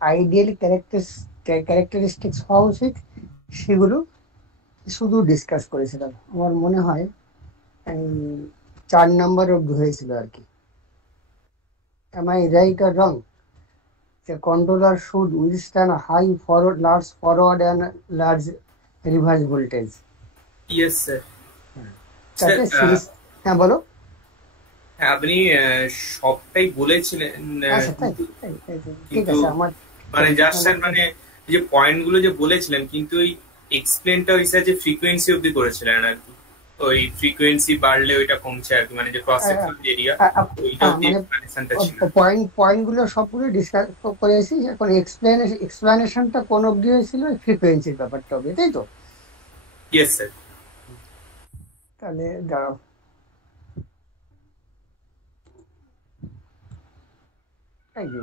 Ideal characteristics হওয়া উচিত সেগুলো শুধু ডিসকাস করেছিলাম। আমার মনে হয় 4 নম্বর অব্দি হয়েছিল আর কি। Am I right or wrong? The controller should withstand high forward, large forward and large reverse voltage. Yes sir. Sir তাতে সুইচ, হ্যাঁ বলো। আপনি সবটাই বলেছিলেন, আচ্ছা তাই, কিন্তু ঠিক কিন্তু আছে আমার। মানে জাস্ট স্যার মানে এই যে পয়েন্ট গুলো যে বলেছিলেন, কিন্তু ওই এক্সপ্লেনটা ওই স্যার যে ফ্রিকোয়েন্সি অব্দি করেছিলেন আর কি। ওই ফ্রিকোয়েন্সি বাড়লে ওইটা কমছে আর কি, মানে যে ক্রস সেকশন এরিয়া ওইটা অব্দি মানে এক্সপ্লেনেশনটা ছিল। পয়েন্টগুলো সবগুলো ডিসকাস করেছি। এখন এক্সপ্লেনেশনটা কোন অব্দি হয়েছিল? ফ্রিকোয়েন্সির ব্যাপারটা হবে, তাই তো? Yes sir. তাহলে দাঁড়াও, এই যে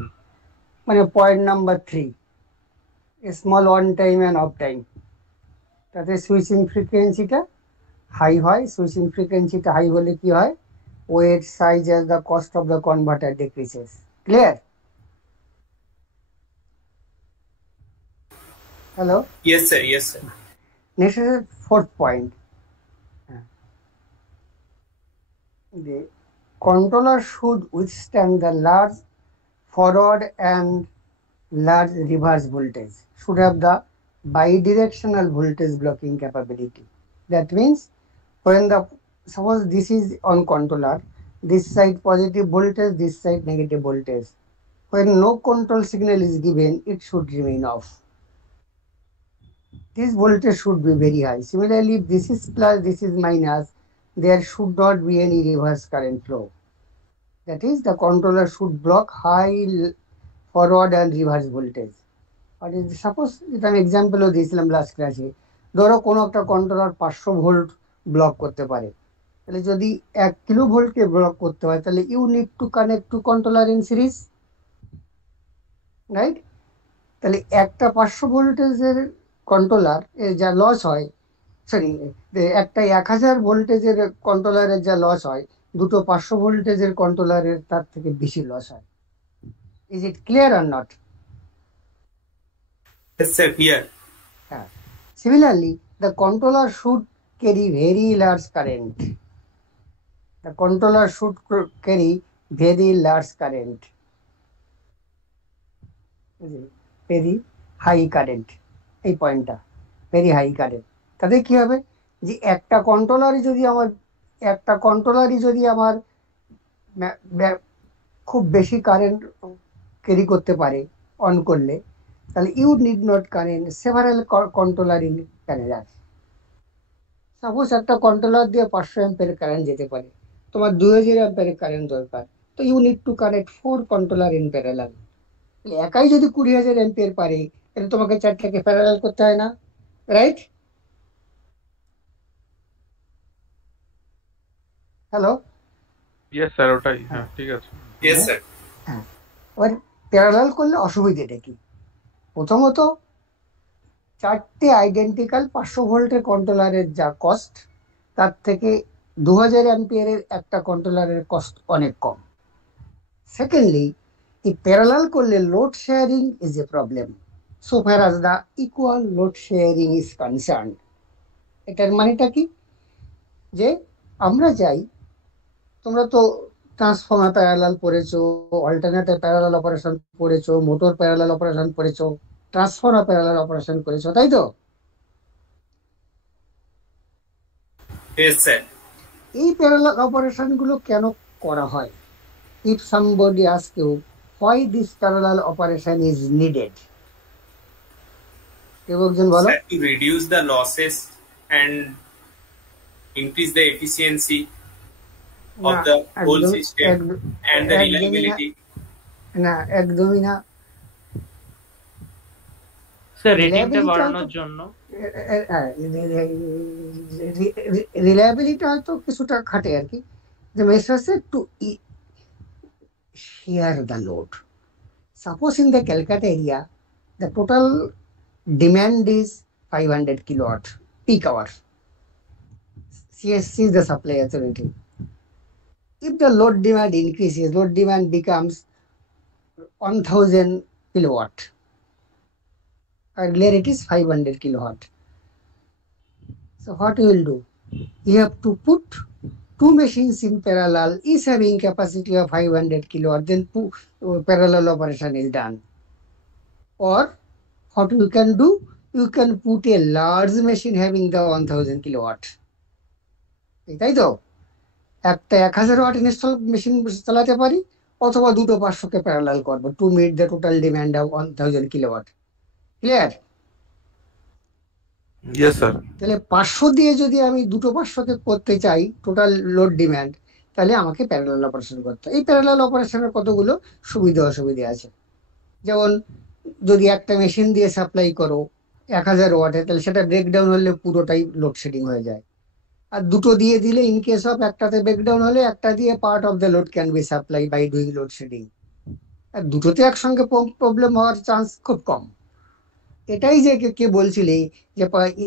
মানে point number 3, small on time and off time. তাতে সুইচিং ফ্রিকোয়েন্সিটা হাই হয়। সুইচিং ফ্রিকোয়েন্সিটা হাই হলে কি হয়? Weight size as the cost of the converter decreases. Clear? Hello? Yes sir, yes sir. Next is fourth point. The controller should withstand the large forward and large reverse voltage, should have the bidirectional voltage blocking capability. That means when the, suppose this is on controller, this side positive voltage, this side negative voltage. When no control signal is given, it should remain off. This voltage should be very high. Similarly, if this is plus, this is minus, there should not be any reverse current flow. That is, the controller should block high forward and reverse voltage. But suppose এটা আমি এক্সাম্পলও দিয়েছিলাম last ক্লাসে, ধরো কোনো একটা controller 500 volt block করতে পারে। তাহলে যদি 1 কিলো ভোল্টকে ব্লক করতে হয়, তাহলে you need to connect to controller in series, right? তাহলে একটা 500 ভোল্টেজের কন্ট্রোলার যা লস হয়, সরি, একটা 1000 ভোল্টেজের কন্ট্রোলারের যা লস হয়, দুটো 500 ভোল্টেজের কন্ট্রোলারের তার থেকে বেশি লস হয়। Is it clear are not? Yes sir, clear. হ্যাঁ। Similarly, the controller should carry very large current. The controller should carry very large current, very high current. এই পয়েন্টটা, ভেরি হাই কারেন্ট। তাতে কি হবে? যে একটা কন্ট্রোলারই যদি আমার খুব বেশি কারেন্ট ক্যারি করতে পারে অন করলে, তাহলে you need not current several controller in parallel. Suppose একটা কন্ট্রোলার দিয়ে 500 অ্যাম্পিয়ার কারেন্ট যেতে পারে, তোমার 2000 অ্যাম্পিয়ারের কারেন্ট দরকার, তো you need to connect 4 controller in parallel. একাই যদি 20,000 অ্যাম্পিয়ার পারে, তাহলে তোমাকে 4টাকে প্যারালাল করতে হয় না, রাইট? হ্যালো? ইয়েস স্যার, ওটাই। হ্যাঁ, ঠিক আছে। Yes sir. হ্যাঁ, এবার প্যারালাল করলে অসুবিধাটা কি? প্রথমত, 4টে আইডেন্টিক্যাল 500 ভোল্টের কন্ট্রোলারের যা কস্ট, তার থেকে 2000 অ্যাম্পিয়ারের একটা কন্ট্রোলারের কস্ট অনেক কম। সেকেন্ডলি, এই প্যারালাল করলে load sharing is a problem so far as the equal load sharing is concern. এটার মানেটা কি? যে আমরা চাই, তোমরা তো ট্রান্সফর্মার প্যারালাল পড়েছো, অল্টারনেটর প্যারালাল অপারেশন পড়েছো, মোটর প্যারালাল অপারেশন পড়েছো, ট্রান্সফর্মার প্যারালাল অপারেশন করেছো, তাই তো? Yes sir. এই প্যারালাল অপারেশন গুলো কেন করা হয়? If somebody ask you why this parallel operation is needed, কেউ একজন বলো। Sir, to reduce the losses and increase the efficiency of না, the whole একদম system and the একদমই না, reliability. না একদমই না। স্যার রেটিংটা রিলায়েবিলিটি বাড়ানোর হয়তো, জন্য। রিলায়েবিলিটি হয়তো কিছুটা খাটে আর কি। The measures to share the load. Suppose in the Calcutta area, the total demand is 500 kilowatt peak hour. CSC is the supply authority. If the load demand increases, load demand becomes 1000 kilowatt. Earlier it is 500 kilowatt. So what you will do? You have to put two machines in parallel, each having capacity of 500 kilowatt, then parallel operation is done. Or what you can do? You can put a large machine having the 1000 kilowatt. তাই তো একটা 1000 watt install machine চালাতে পারি, অথবা দুটো 500 কে parallel করবো to meet the total demand of 1000 kilowatt. Clear? Yes sir. তাহলে 500 দিয়ে যদি আমি দুটো 500 কে করতে চাই টোটাল লোড ডিমান্ড, তাহলে আমাকে প্যারালাল অপারেশন করতে হয়। এই প্যারালাল অপারেশনের কতগুলো সুবিধা অসুবিধা আছে। যেমন যদি একটা মেশিন দিয়ে সাপ্লাই করো 1000 ওয়াটে, তাহলে সেটা ব্রেকডাউন হলে পুরোটাই লোডশেডিং হয়ে যায়। আর দুটো দিয়ে দিলে ইন কেস অফ একটাতে ব্রেকডাউন হলে একটা দিয়ে part of the load can be supply by doing load shedding. আর দুটোতে একসঙ্গে প্রবলেম হওয়ার চান্স খুব কম। এটাই যে কে বলছিলি যে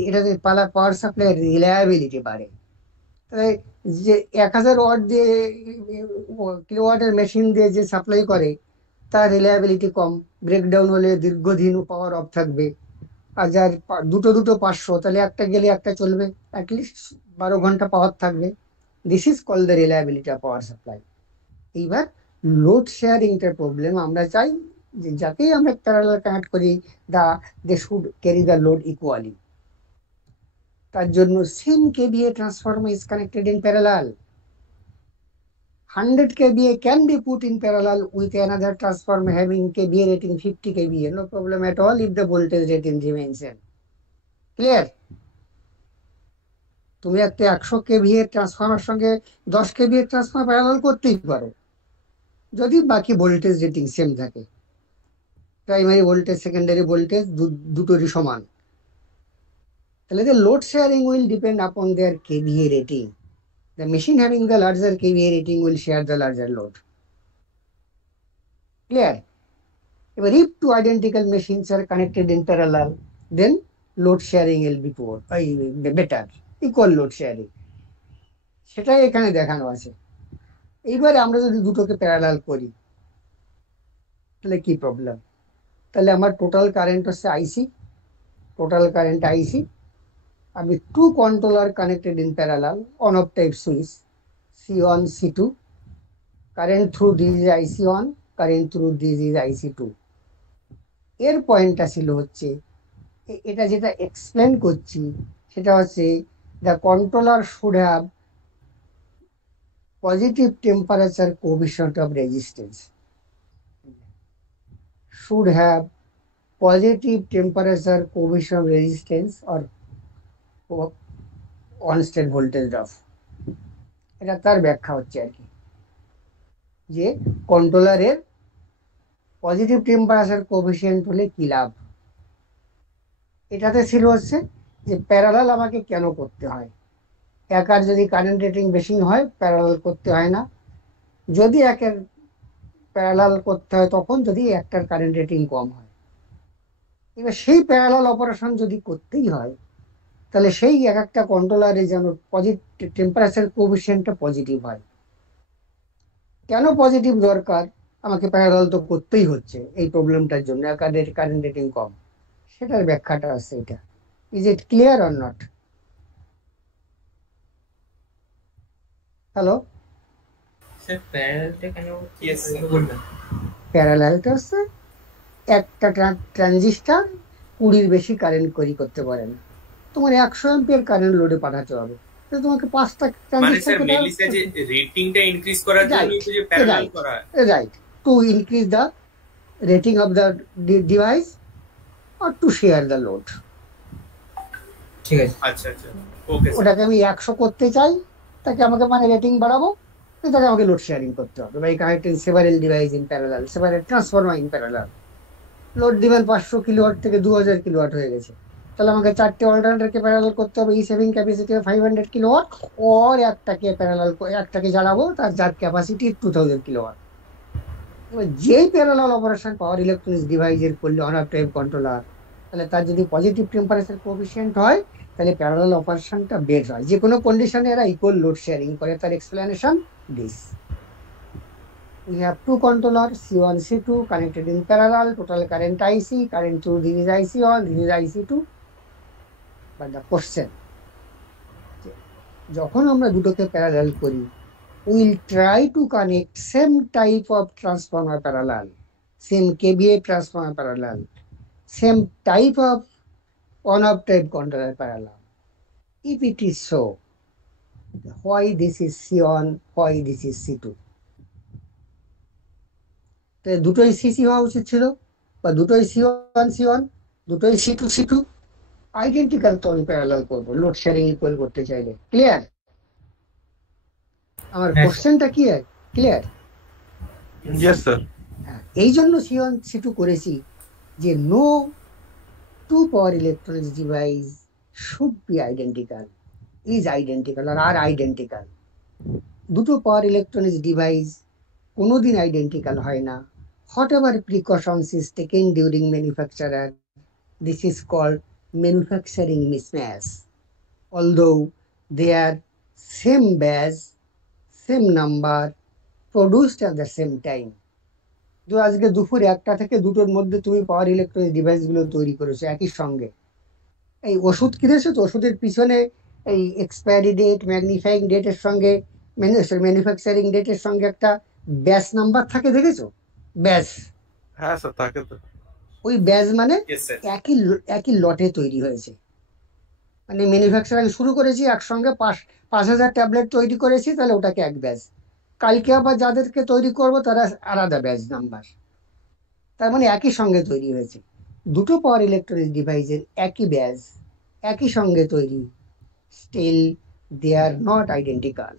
এটাতে পাওয়ার সাপ্লাই রিলায়াবিলিটি বাড়ে। তাই যে 1000 ওয়াট দিয়ে কিলোওয়াটের মেশিন দিয়ে যে সাপ্লাই করে তার রিলায়াবিলিটি কম, ব্রেকডাউন হলে দীর্ঘদিন পাওয়ার অফ থাকবে। আর যার দুটো 500, তাহলে একটা গেলে একটা চলবে, অ্যাটলিস্ট 12 ঘন্টা পাওয়ার থাকবে। This is call the reliability of power supply. এইবার লোড শেয়ারিংটার প্রবলেম, আমরা চাই যে যাকেই আমরা প্যারালাল কানেক্ট করি they should carry the load equally. তার জন্য same kVA transformer is connected in parallel. 100 kVA can be put in parallel with another transformer having kVA rating 50 kVA. No problem at all if the voltage rating remains same. Clear? তুমি একটা 100 kVA transformer সঙ্গে 10 kVA transformer parallel করতেই পারো যদি বাকি voltage rating same থাকে। Primary voltage secondary voltage দুটোরই সমান। তাহলে the load sharing will depend upon their kVA rating. The machine having the larger kVA rating will share the larger load. Clear? If two identical machines are connected in parallel, then load sharing will be better, equal load sharing. সেটাই এখানে দেখানো আছে। এইবারে আমরা যদি দুটোকে parallel করি তাহলে কি প্রবলেম? তাহলে আমার টোটাল কারেন্ট হচ্ছে আইসি, টোটাল কারেন্ট আইসি। আমি two controller connected in parallel, on off type switch C1 C2, current through this is IC1, current through this is IC2। এর পয়েন্টটা ছিল হচ্ছে এটা যেটা এক্সপ্লেন করছি সেটা হচ্ছে the controller should have positive temperature coefficient of resistance, should have positive temperature coefficient of resistance or on state voltage drop. এটা তার ব্যাখ্যা হচ্ছে আর কি, যে কন্ট্রোলারের পজিটিভ টেম্পারেচার কোএফিশিয়েন্ট হলে কি লাভ। এটাতে ছিল হচ্ছে যে প্যারালাল আমাকে কেন করতে হয়। একার যদি কারেন্ট রেটিং বেশি হয় প্যারালাল করতে হয় না, যদি একের প্যারালাল করতে হয় তখন যদি একটার কারেন্ট রেটিং কম হয়। এবার সেই প্যারালাল অপারেশন যদি করতেই হয় তাহলে সেই এক একটা কন্ট্রোলারে যেন পজিটিভ টেম্পারেচার কোএফিশিয়েন্টটা পজিটিভ হয়। কেন পজিটিভ দরকার? আমাকে প্যারালাল তো করতেই হচ্ছে এই প্রবলেমটার জন্য, কারেন্ট রেটিং কম। সেটার ব্যাখ্যাটা আছে এটা। Is it clear or not? Hello, প্যারালালটা হচ্ছে একটা ট্রানজিস্টার 20-র বেশি কারেন্ট করতে পারে না। তোমার 100 অ্যাম্পিয়ার কারেন্ট লোডে পাঠাতে হবে, তো তোমাকে 5টা ট্রানজিস্টার রেটিংটা ইনক্রিজ করার জন্য যে প্যারালাল করা হয়, right, to increase the rating of the device or to share the load. ঠিক আছে, আচ্ছা আচ্ছা, ওকে। ওটাকে আমি 100 করতে চাই, তাকে আমাকে মানে রেটিং বাড়াবো, তাকে আমাকে লোড শেয়ারিং করতে হবে by connecting several device in parallel, several transformer in parallel. Load demand 500 kilowatt থেকে 2000 কিলোওয়াট হয়ে গেছে, তাহলে আমাকে 4টে অল্টারনেটরকে প্যারালাল করতে হবে, ইচ হ্যাভিং ক্যাপাসিটি 500 কিলোওয়াট, আর একটাকে জ্বালাবো যার ক্যাপাসিটি 2000 কিলোওয়াট। যেই প্যারালাল অপারেশন পাওয়ার ইলেকট্রনিক্স ডিভাইসের করলে অন অফ টাইপ কন্ট্রোলার, তাহলে তার যদি পজিটিভ টেম্পারেচার কোএফিশিয়েন্ট হয় তাহলে প্যারালাল অপারেশনটা বেস্ট হয়। যে কোনো কন্ডিশনে এরা ইকুয়াল লোড শেয়ারিং করে, তার explanation this. we have two controllers, C1, C2 connected in parallel, total current IC, current through this is IC1, this is IC2. But the question, যখন আমরা দুটোকে প্যারালাল করি, we'll try to connect same type of transformer parallel, same KVA transformer parallel, same type of on-off type controller parallel. If it is so, why this is C1, why this is C2? দুটোই CC হওয়া উচিত ছিল, বা দুটোই C1 C1, দুটোই C2 C2, identical তো আমি parallel করবো লোড শেয়ারিং ইকুয়াল করতে চাইলে। ক্লিয়ার? আমার কোশ্চেনটা কি ক্লিয়ার? Yes, sir. এই জন্য C1 C2 করেছি যে no two power electronics device should be identical, is identical আর আর আইডেন্টিক্যাল। দুটো পাওয়ার ইলেকট্রনিক্স ডিভাইস কোনোদিন আইডেন্টিক্যাল হয় না। whatever precautions is taken during manufacture, this is called manufacturing mismatch. Although they are same batch, same number, produced at the same time. তো আজকে দুপুর 1টা থেকে 2টোর মধ্যে তুমি পাওয়ার ইলেকট্রনিক ডিভাইসগুলো তৈরি করেছো একই সঙ্গে। এই ওষুধ কিনেছো তো, ওষুধের পিছনে এই এক্সপায়ারি ডেট, ম্যাগনিফাইং ডেটের সঙ্গে ম্যানুফ্যাকচারিং ডেটের সঙ্গে একটা ব্যাচ নাম্বার থাকে, দেখেছো? ব্যাচ, হ্যাঁ স্যার থাকে তো। ওই ব্যাচ মানে Yes, sir. একই লটে তৈরি হয়েছে। মানে ম্যানুফ্যাকচারিং শুরু করেছি একসঙ্গে 5,000 ট্যাবলেট তৈরি করেছি, তাহলে ওটাকে এক ব্যাচ। কালকে আবার যাদেরকে তৈরি করব তারা আলাদা ব্যাচ নাম্বার। তার মানে একই সঙ্গে তৈরি হয়েছে। দুটো পাওয়ার ইলেকট্রনিক ডিভাইসের একই ব্যাচ, একই সঙ্গে তৈরি, still they are not identical.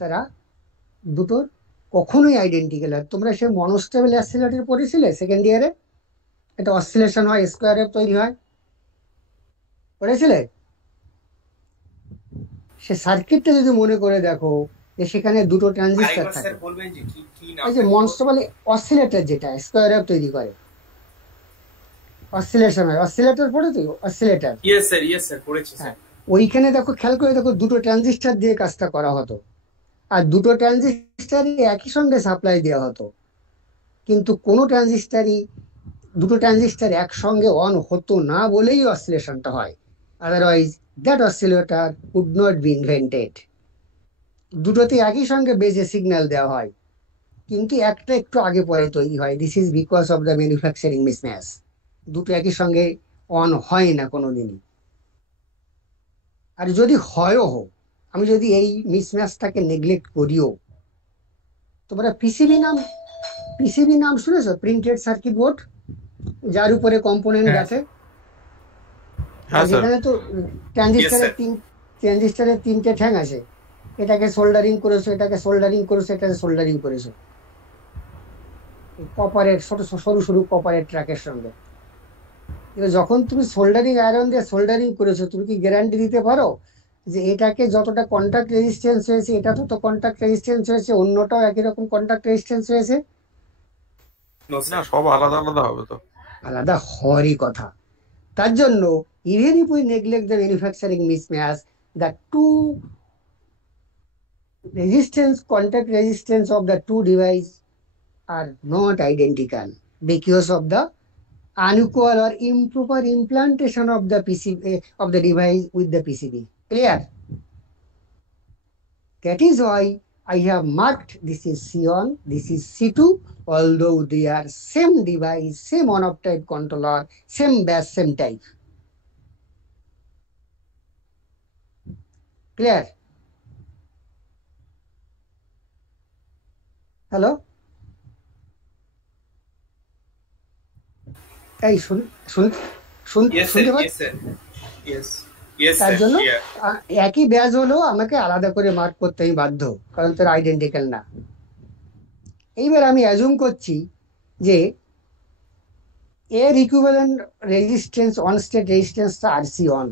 তারা দুটোর কখনোই আইডেন্টিক্যাল। আর তোমরা সে মনোস্টেবল অ্যাসিলেটর পড়েছিলে সেকেন্ড ইয়ারে? এটা অসিলেশন হয়, স্কোয়ার ওয়েভ তৈরি হয়, পড়েছিলে? সে সার্কিটটা যদি মনে করে দেখো যে সেখানে দুটো ট্রানজিস্টর আরেকবার থাকে, স্যার বলবেন যে কি নাম? এই যে মনস্টেবল অসিলেটর যেটা স্কোয়ার ওয়েভ তৈরি করে, অসিলেশন হয়, অসিলেটর পড়ে তো, অসিলেটর। ইয়েস স্যার পড়েছি স্যার। ওইখানে দেখো, খেয়াল করে দেখো, দুটো ট্রানজিস্টর দিয়ে কাজটা করা হতো, আর দুটো ট্রানজিস্টারই একই সঙ্গে সাপ্লাই দেওয়া হতো, কিন্তু কোনো ট্রানজিস্টারই দুটো ট্রানজিস্টার একসঙ্গে অন হতো না বলেই অসিলেশনটা হয়। Otherwise that oscillator would not be invented. দুটোতে একই সঙ্গে বেজে সিগন্যাল দেওয়া হয়, কিন্তু একটা একটু আগে পরে তৈরি হয়। This is because of the manufacturing mismatch. দুটো একই সঙ্গে অন হয় না কোনোদিনই। আর যদি হয়ও, আমি যদি এই মিসম্যাচটাকে নেগলেক্ট করিও, তোমরা পিসিবি নাম শুনেছো? প্রিন্টেড সার্কিট বোর্ড, যার উপরে কম্পোনেন্ট আছে। যেখানে তো ট্রানজিস্টারের 3টে ঠ্যাং আছে, এটাকে সোল্ডারিং করেছো, এটাকে সোল্ডারিং করেছো, এটাকে সোল্ডারিং করেছো কপারের সরু সরু কপারের ট্র্যাকের সঙ্গে। যখন তুমি সোল্ডারিং আয়রন দিয়ে সোল্ডারিং করেছো, তুমি কি গ্যারান্টি দিতে পারো যে এটাকে যতটা কন্টাক্ট রেজিস্ট্যান্স হয়েছে এটা তত কন্টাক্ট রেজিস্ট্যান্স হয়েছে, অন্যটাও একই রকম কন্টাক্ট রেজিস্ট্যান্স হয়েছে? না, সব আলাদা আলাদা হবে তো। আলাদা হওয়ারই কথা। তার জন্য even if we neglect the manufacturing mismatch, the two contact resistance of the two devices are not identical because of the unequal or improper implantation of the PCB of the device with the PCB. Clear? That is why I have marked this is C1, this is C2, although they are same device, same on-off type controller, same base, same type. Clear? Hello? এই শুনতে পাচ্ছেন? তার জন্য একই badge হলেও আমাকে আলাদা করে মার্ক করতে আমি বাধ্য, কারণ তোর আইডেন্টিক্যাল না। এইবার আমি অ্যাজুম করছি যে এর ইকুইভ্যালেন্ট রেজিস্ট্যান্স অন স্টেট রেজিস্ট্যান্সটা RC1,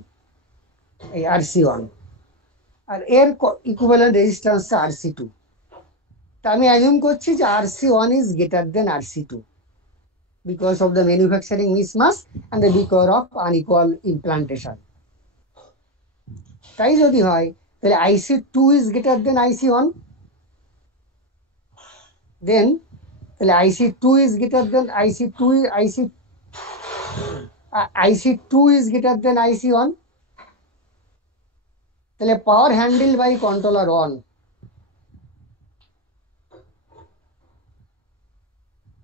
এই RC1, আর এর ইকুইভ্যালেন্ট রেজিস্ট্যান্সটা RC2। তা আমি অ্যাজুম করছি যে RC1 is greater then RC2 because of the manufacturing mismatch and the because of unequal implantation. তাই যদি হয় তাহলে IC2 is greater than IC1, then তাহলে IC two is greater than IC two is greater than IC one, তাহলে power handle by controller one,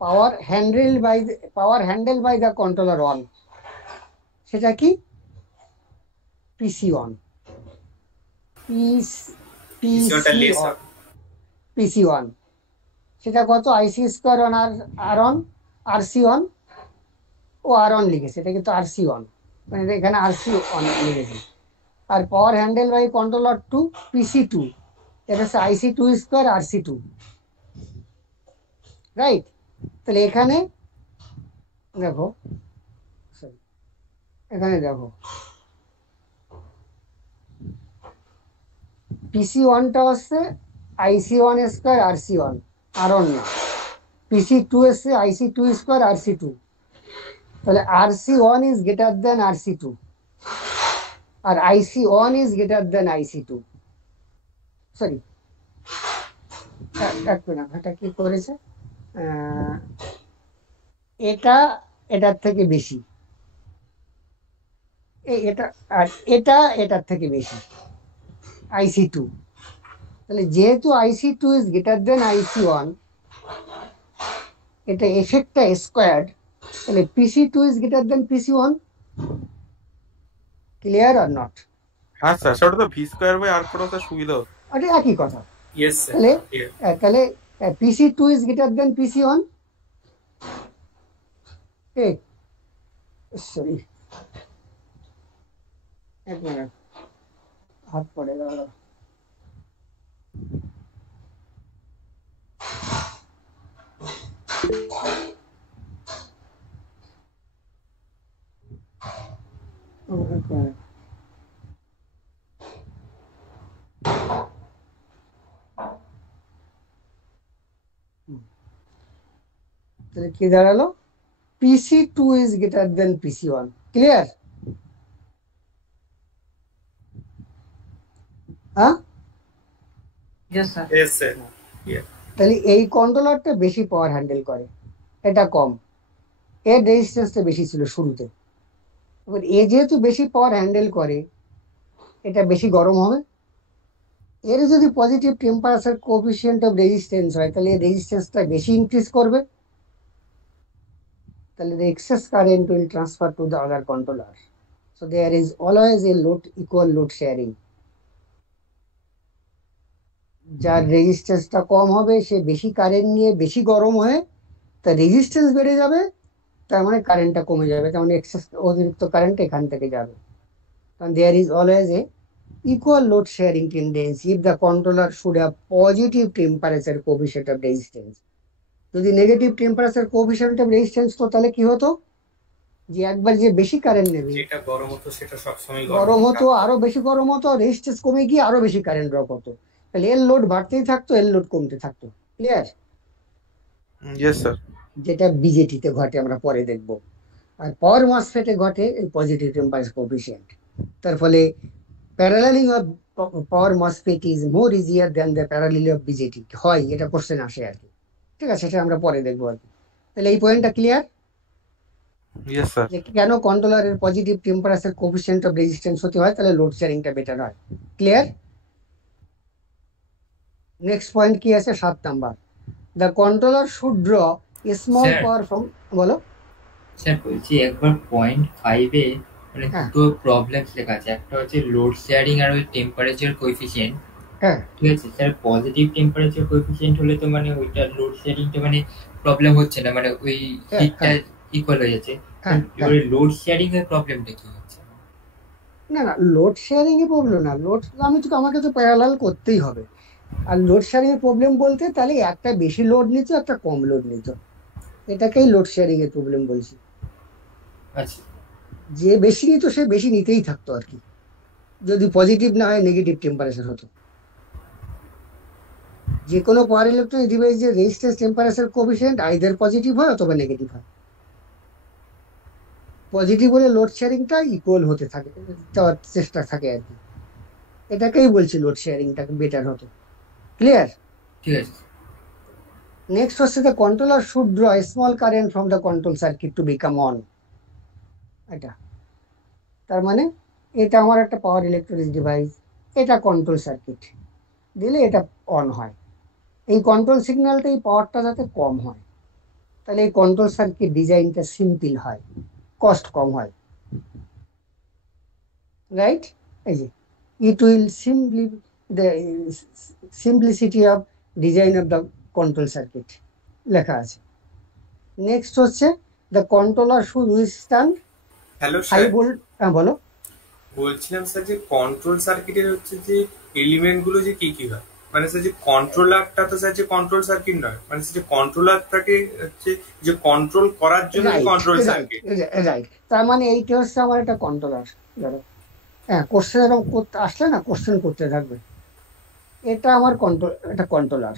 power handle by the controller one, সেটা কি PC one, PC one, সেটা কত IC square one R one R C one, ও R one লিখেছে, এটা কিন্তু আর C one, মানে এখানে আর সি ওয়ান লিখেছে। আর power handle by controller two PC two, এটা হচ্ছে IC two square R C two, right. তাহলে এখানে দেখো, এখানে দেখো পিসি ওয়ানটা হচ্ছে IC one square R C one, R one না। পিসি টু এসছে IC two square R C two, তাহলে R C one is greater than R C two, আর IC one is greater than IC two. Sorry, এক minute, এটা কি করেছে, এটা এটার থেকে বেশি, এটা আর এটা এটার থেকে বেশি আইসি টু। তাহলে যেহেতু IC two is greater than IC one, এটা এফেক্টটা স্কোয়ার্ড, তাহলে PC two is greater than PC one. Clear or not? হ্যাঁ স্যার, সেটা তো V square by R four sir সুবিধা হতো। এটা একই কথা। Yes sir. তাহলে PC two is greater than PC one. Sorry, এক মিনিট, হাত পড়ে গেল। তাহলে কি দাঁড়ালো, PC two is greater than PC one. Clear? হ্যাঁ, তাহলে এই কন্ট্রোলারটা বেশি পাওয়ার হ্যান্ডেল করে, এটা কম, এর রেজিস্ট্যান্সটা বেশি ছিল শুরুতে। এবার এ যেহেতু বেশি পাওয়ার হ্যান্ডেল করে, এটা বেশি গরম হবে। এর যদি positive temperature coefficient of resistance হয়, তাহলে এর রেজিস্ট্যান্সটা বেশি ইনক্রিজ করবে, তাহলে the excess current will transfer to the other controller. So there is always a equal load sharing. যার রেজিস্ট্যান্সটা কম হবে সে বেশি কারেন্ট নিয়ে বেশি গরম হয়ে তার রেজিস্ট্যান্স বেড়ে যাবে, তার মানে কারেন্টটা কমে যাবে, তার মানে এক্সেস অতিরিক্ত কারেন্ট এখান থেকে যাবে। কারণ there is always a equal load sharing tendency if the controller should have positive temperature coefficient of resistance. যদি negative temperature coefficient of resistance তো তাহলে কি হতো, যে একবার যে বেশি কারেন্ট নেবে, যেটা গরম হতো সেটা সবসময় গরম হতো, আরো বেশি গরম হতো, রেজিস্ট্যান্স কমে গিয়ে আরো বেশি কারেন্ট ড্রপ হতো, তাহলে এর লোড বাড়তেই থাকতো, এর লোড কমতে থাকতো। ক্লিয়ার? Yes sir. যেটা বিজেটিতে ঘটে আমরা পরে দেখব। আর পাওয়ার মসফেটে ঘটে এই পজিটিভ টেম্পারেচার কোএফিসিয়েন্ট। তার ফলে paralleling of power MOSFET is more easier than the parallel of BJT হয়, এটা কোশ্চেন আসে আর কি। ঠিক আছে, সেটা আমরা পরে দেখবো আর কি। তাহলে এই পয়েন্টটা ক্লিয়ার? Yes sir. যে কেন কন্ট্রোলারের positive temperature coefficient of resistance হতে হয়, তাহলে লোড শেয়ারিংটা বেটার হয়। ক্লিয়ার? নেক্সট পয়েন্ট কি আছে, 7 number, the controller should draw a small power from, বলো স্যার। বলছি একবার 0.5 এ মানে দুটো প্রবলেমস লেখা আছে, একটা হচ্ছে লোড শেয়ারিং আর ওই টেম্পারেচার কোএফিসিয়েন্ট। হ্যাঁ, ঠিক আছে স্যার, পজিটিভ টেম্পারেচার কোএফিসিয়েন্ট হলে তো মানে ওইটা লোড শেয়ারিংটা মানে প্রবলেম হচ্ছে না, মানে ওই হিটটা ইকুয়াল হয়ে যাচ্ছে। এবারে লোড শেয়ারিং এর প্রবলেমটা কি হচ্ছে? না না, লোড শেয়ারিং এ প্রবলেম না, লোড আমাকে তো প্যারালাল করতেই হবে। আর লোড শেয়ারিং এর প্রবলেম বলতে তাহলে একটা বেশি লোড নিত, একটা কম লোড নিত, এটাকেই লোড শেয়ারিং এর প্রবলেম বলছি। আচ্ছা, যে বেশি নিত সে বেশি নিতেই থাকতো আর কি, যদি পজিটিভ না হয় নেগেটিভ টেম্পারেচার হতো। যে কোনো পাওয়ার ইলেকট্রনিক ডিভাইসের resistance temperature coefficient either positive হয় অথবা নেগেটিভ হয়। পজিটিভ হলে লোড শেয়ারিংটা ইকুয়াল হতে থাকে, চেষ্টা থাকে আর কি, এটাকেই বলছি লোড শেয়ারিংটা বেটার হতো। ক্লিয়ার? ঠিক আছে। নেক্সট হচ্ছে the controller should draw a small current from the control circuit to become on. এটা তার মানে এটা আমার একটা পাওয়ার ইলেকট্রনিক্স ডিভাইস, এটা কন্ট্রোল সার্কিট দিলে এটা অন হয়। এই কন্ট্রোল সিগন্যালটা এই পাওয়ারটা যাতে কম হয়, তাহলে এই কন্ট্রোল সার্কিট ডিজাইনটা সিম্পল হয়, কস্ট কম হয়, রাইট? এই যে it will the simplicity of design of the control circuit লেখা আছে। নেক্সট হচ্ছে the controller should withstand hello hi sir, volt. বলো। বলছিলাম স্যার যে কন্ট্রোল সার্কিটের হচ্ছে যে এলিমেন্ট গুলো যে কি কি হয়, মানে স্যার যে কন্ট্রোলারটা তো স্যার যে কন্ট্রোল সার্কিট নয়, মানে স্যার যে কন্ট্রোলারটাকে হচ্ছে যে কন্ট্রোল করার জন্য কন্ট্রোল সার্কিট। রাইট, তার মানে এইটা হচ্ছে আমার একটা কন্ট্রোলার। ধরো হ্যাঁ, কোশ্চেন এরকম করতে আসলে না, কোশ্চেন করতে থাকবে। এটা আমার একটা কন্ট্রোলার,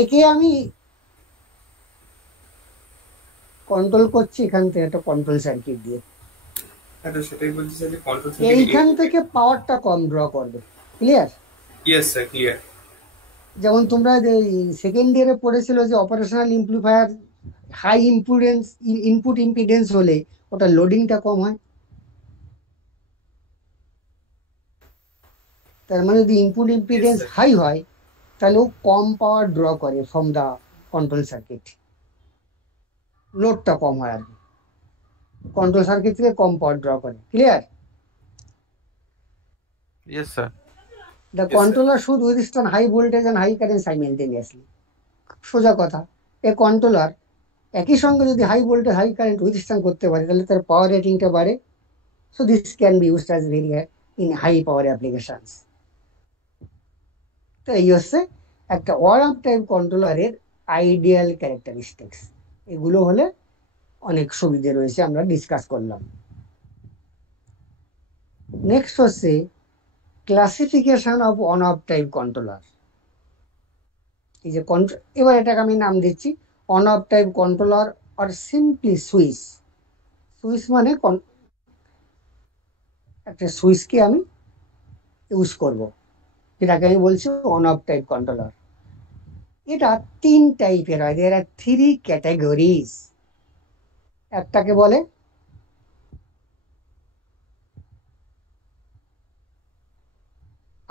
একে আমি কন্ট্রোল করছি এখান থেকে একটা কন্ট্রোল সার্কিট দিয়ে। হ্যাঁ, তো সেটাই বলছি স্যার যে কন্ট্রোল এইখান থেকে পাওয়ারটা কম ড্র করবে। ক্লিয়ার? Yes sir, clear. যেমন তোমরা যে সেকেন্ড ইয়ারে পড়েছিল যে operational amplifier high impedance input impedance হলে ওটা লোডিংটা কম হয়। তার মানে যদি ইনপুট ইম্পিডেন্স হাই হয় তাহলে ও কম পাওয়ার ড্র করে ফ্রম দা কন্ট্রোল সার্কিট, লোডটা কম হয় আর কি, কন্ট্রোল সার্কিট থেকে কম পাওয়ার ড্র করে। Clear? Yes sir. The controller should withstand high voltage and high current simultaneously. সোজা কথা, এ কন্ট্রোলার একই সঙ্গে যদি high voltage high current withstand করতে পারে তাহলে তার পাওয়ার রেটিংটা বাড়ে। So this can be used as very in high power applications. তো এই হচ্ছে একটা ওয়ান অফ টাইপ কন্ট্রোলারের আইডিয়াল ক্যারেক্টারিস্টিক্স। এগুলো হলে অনেক সুবিধে রয়েছে, আমরা ডিসকাস করলাম। নেক্সট হচ্ছে classification of on off type controller. এই যে এবার এটাকে আমি নাম দিচ্ছি অন অফ টাইপ কন্ট্রোলার আর সিম্পলি সুইচ। সুইচ মানে একটা সুইচকে আমি ইউজ করব, যেটাকে আমি বলছি অন অফ টাইপ কন্ট্রোলার। এটা তিন টাইপের হয়, দেয়ার আর থ্রি ক্যাটাগরিজ। একটাকে বলে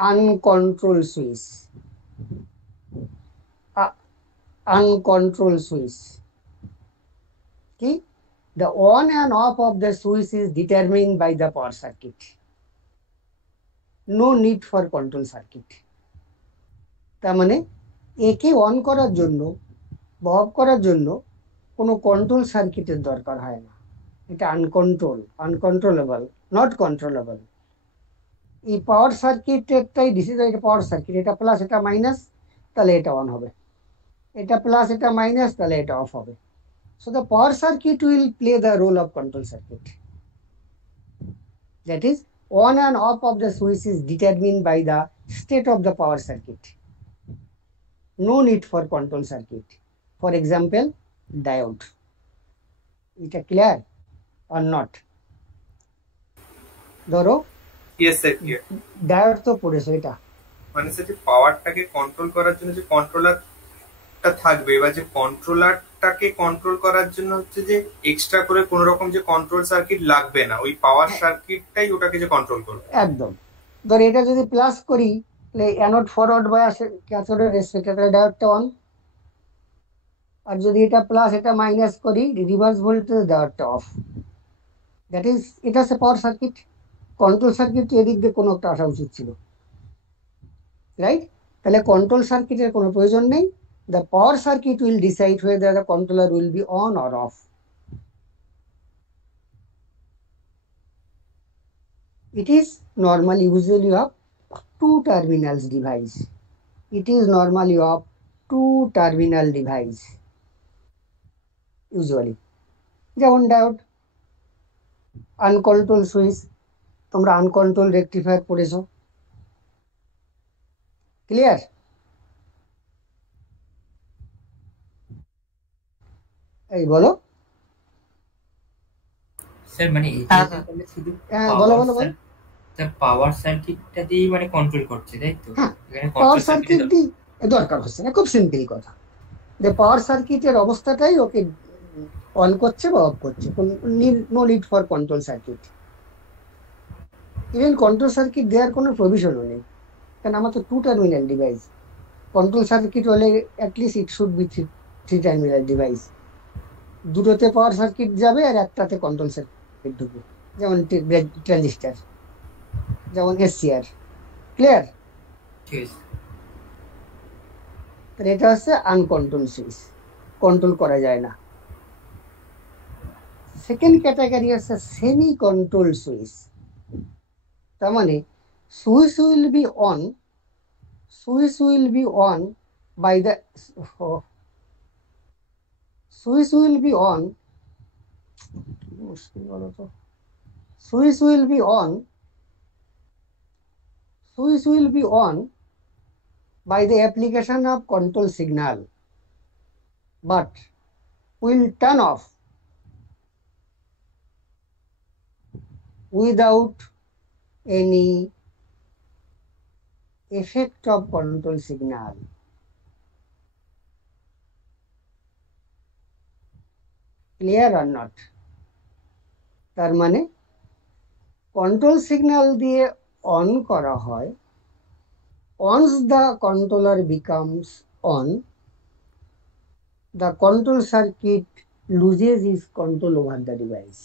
uncontrolled switch. uncontrolled switch. Okay? The on and off of the switch is determined by the power circuit. No need for control circuit. তার মানে একে অন করার জন্য বা অফ করার জন্য কোনো কন্ট্রোল সার্কিটের দরকার হয় না। এটা আনকন্ট্রোলেবল, নট কন্ট্রোলেবল। এই পাওয়ার সার্কিটেরটাই ডিসিশন, এটা পাওয়ার সার্কিট, এটা প্লাস এটা মাইনাস, তাহলে এটা অন হবে, এটা প্লাস এটা মাইনাস, তাহলে এটা অফ হবে। So the power circuit will play the role of control circuit. That is, on and off of the switch is determined by the state of the power circuit. No need for control circuit. For example, diode. Is it clear or not? ধরো yes sir, clear. Diode তো পড়েছো, এটা মানে sir যে পাওয়ারটাকে control করার জন্য যে কন্ট্রোলারটা থাকবে, বা যে কন্ট্রোলারটাকে কন্ট্রোল করার জন্য হচ্ছে যে এক্সট্রা করে কোন রকম যে কন্ট্রোল সার্কিট লাগবে না, ওই পাওয়ার সার্কিটটাই ওটাকে যে কন্ট্রোল করবে। একদম। ধর এটা যদি প্লাস করি তাহলে অ্যানোড ফরওয়ার্ড বায়াস ক্যাথোডের রেসপেক্টে তাহলে ডায়োডটা অন, আর যদি এটা প্লাস এটা মাইনাস করি রিভার্স ভোল্টেজ ডায়োডটা অফ। দ্যাট ইজ, এটা হচ্ছে পাওয়ার সার্কিট। কন্ট্রোল সার্কিট এদিক দিয়ে কোনো একটা আসা উচিত ছিল, রাইট? তাহলে কন্ট্রোল সার্কিটের কোনো প্রয়োজন নেই। The power circuit will decide whether the controller will be on or off. It is normally usually of two terminals device. It is normally of two terminal device. Usually. যেমন diode, uncontrolled switch, তোমরা uncontrolled rectifier পড়েছো। Clear? এই বলো sir, মানে শুধু পাওয়ার সার্কিটটা দিয়ে মানে কন্ট্রোল করছে, তাই তো? হ্যাঁ, পাওয়ার সার্কিট দিয়ে দরকার হচ্ছে না, খুব সিম্পল কথা। যে পাওয়ার সার্কিটের অবস্থাটাই ওকে অন করছে বা অফ করছে, no need for control circuit. Even control circuit দেওয়ার কোনো প্রভিশনও নেই, কারণ আমার তো 2 টার্মিনাল ডিভাইস। কন্ট্রোল সার্কিট হলে at least it should be 3 terminal device. দুটোতে পাওয়ার সার্কিট যাবে আর একটাতে কন্ট্রোল সার্কিট ঢুকবে, যেমন ট্রানজিস্টার, যেমন এসসিআর। ক্লিয়ার? এটা হচ্ছে আনকন্ট্রোল সুইচ, কন্ট্রোল করা যায় না। সেকেন্ড ক্যাটাগরি হচ্ছে সেমি কন্ট্রোল সুইচ। তার মানে switch will be on, switch will be on by the switch will be on switch will be on switch will be on by the application of control signal, but will turn off without any effect of control signal. Clear or not? তার মানে control signal দিয়ে on করা হয়, once the controller becomes on, the control circuit loses its control over the device.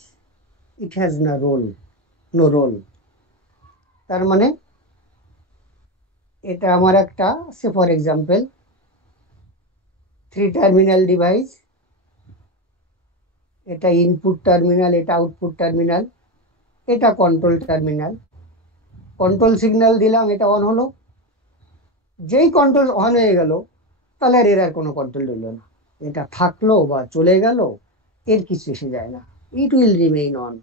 It has no role. তার মানে এটা আমার একটা, সে ফর এক্সাম্পল 3 টার্মিনাল ডিভাইস, এটা ইনপুট টার্মিনাল, এটা আউটপুট টার্মিনাল, এটা কন্ট্রোল টার্মিনাল। কন্ট্রোল সিগন্যাল দিলাম, এটা অন হলো। যেই কন্ট্রোল অন হয়ে গেল, তাহলে আর এর আর কোনো কন্ট্রোল রইল না। এটা থাকলো বা চলে গেল, এর কিছু এসে যায় না, ইট উইল রিমেইন অন।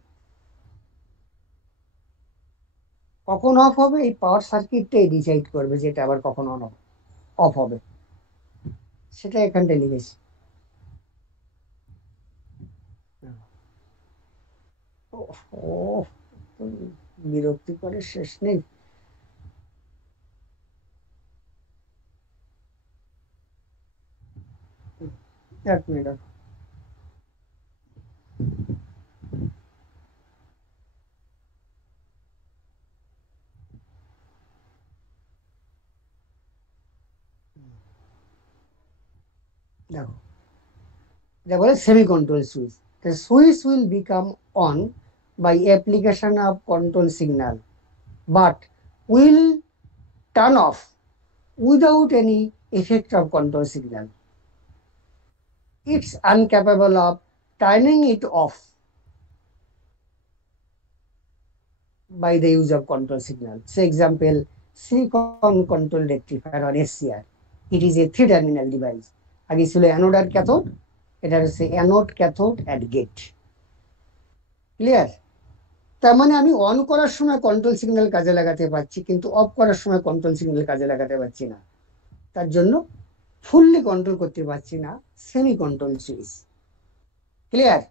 কখন অফ হবে এই পাওয়ার সার্কিটটাই ডিসাইড করবে, যেটা আবার কখন অন অফ হবে, সেটা এখানটায় লিখেছি। ও বিরক্তি করে শেষ নেই। এক মিনিট, দেখো এটা বলে semi control switch. The switch will become on by application of control signal, but will turn off without any effect of control signal. It's incapable of turning it off by the use of control signal. Say example, silicon control rectifier or SCR. It is a 3-terminal device. আগে ছিল anode আর cathode, এটা হচ্ছে anode cathode at gate. Clear? তার মানে আমি on করার সময় control signal কাজে লাগাতে পারছি, কিন্তু অফ করার সময় কন্ট্রোল সিগন্যাল কাজে লাগাতে পারছি না। তার জন্য ফুললি কন্ট্রোল করতে পারছি না, semi control switch. Clear?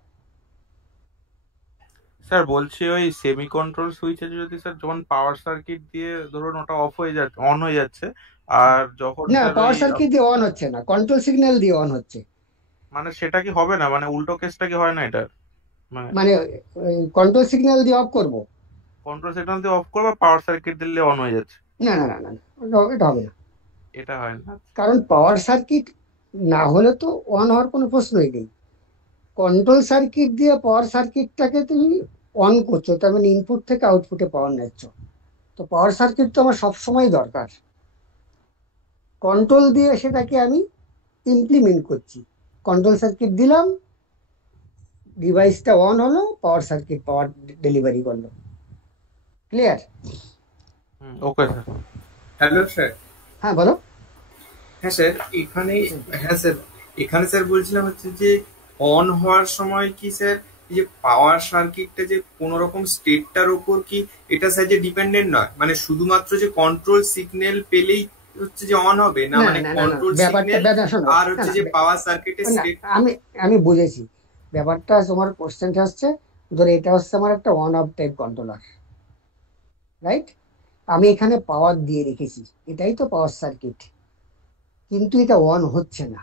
Sir বলছি ওই সেমি কন্ট্রোল সুইচে যদি স্যার যখন পাওয়ার সার্কিট দিয়ে ধরুন ওটা অফ হয়ে যাচ্ছে, অন হয়ে যাচ্ছে, আর যখন না, পাওয়ার সার্কিট দিয়ে অন হচ্ছে না, কন্ট্রোল সিগন্যাল দিয়ে অন হচ্ছে। মানে সেটা কি হবে না, মানে উল্টো কেসটা কি হয় না এটা? মানে কন্ট্রোল সিগন্যাল দিয়ে অফ করব, কন্ট্রোল সিগন্যাল দিয়ে অফ করবো, পাওয়ার সার্কিট দিলে অন হয়ে যাচ্ছে? না না না না, এটা হবে না। এটা হয় না, কারণ পাওয়ার সার্কিট না হলে তো অন হওয়ার কোনো প্রশ্নই নেই। কন্ট্রোল সার্কিট দিয়ে পাওয়ার সার্কিটটাকে তুমি অন করছো, তার মানে ইনপুট থেকে আউটপুটে পাওয়ার নিচ্ছ। তো পাওয়ার সার্কিট তো আমার সবসময় দরকার, কন্ট্রোল দিয়ে সেটাকে আমি ইমপ্লিমেন্ট করছি। কন্ট্রোল সার্কিট দিলাম, ডিভাইসটা অন হলো, পাওয়ার সার্কিট পাওয়ার ডেলিভারি করলো। Clear? Okay sir. Hello sir. হ্যাঁ বলো। হ্যাঁ স্যার, এখানে স্যার বলছিলাম হচ্ছে যে অন হওয়ার সময় কি স্যার এই যে পাওয়ার সার্কিটটা যে কোন রকম স্টেটটার উপর কি এটা স্যার যে ডিপেন্ডেন্ট নয়, মানে শুধুমাত্র যে কন্ট্রোল সিগন্যাল পেলেই হচ্ছে যে অন হবে না, মানে কন্ট্রোল সিগন্যাল আর হচ্ছে যে পাওয়ার সার্কিটের স্টেট। আমি বুঝেছি ব্যাপারটা। তোমার কোশ্চেনটা হচ্ছে, ধরো এটা হচ্ছে আমার একটা on off type controller, right? আমি এখানে পাওয়ার দিয়ে রেখেছি, এটাই তো পাওয়ার সার্কিট, কিন্তু এটা অন হচ্ছে না।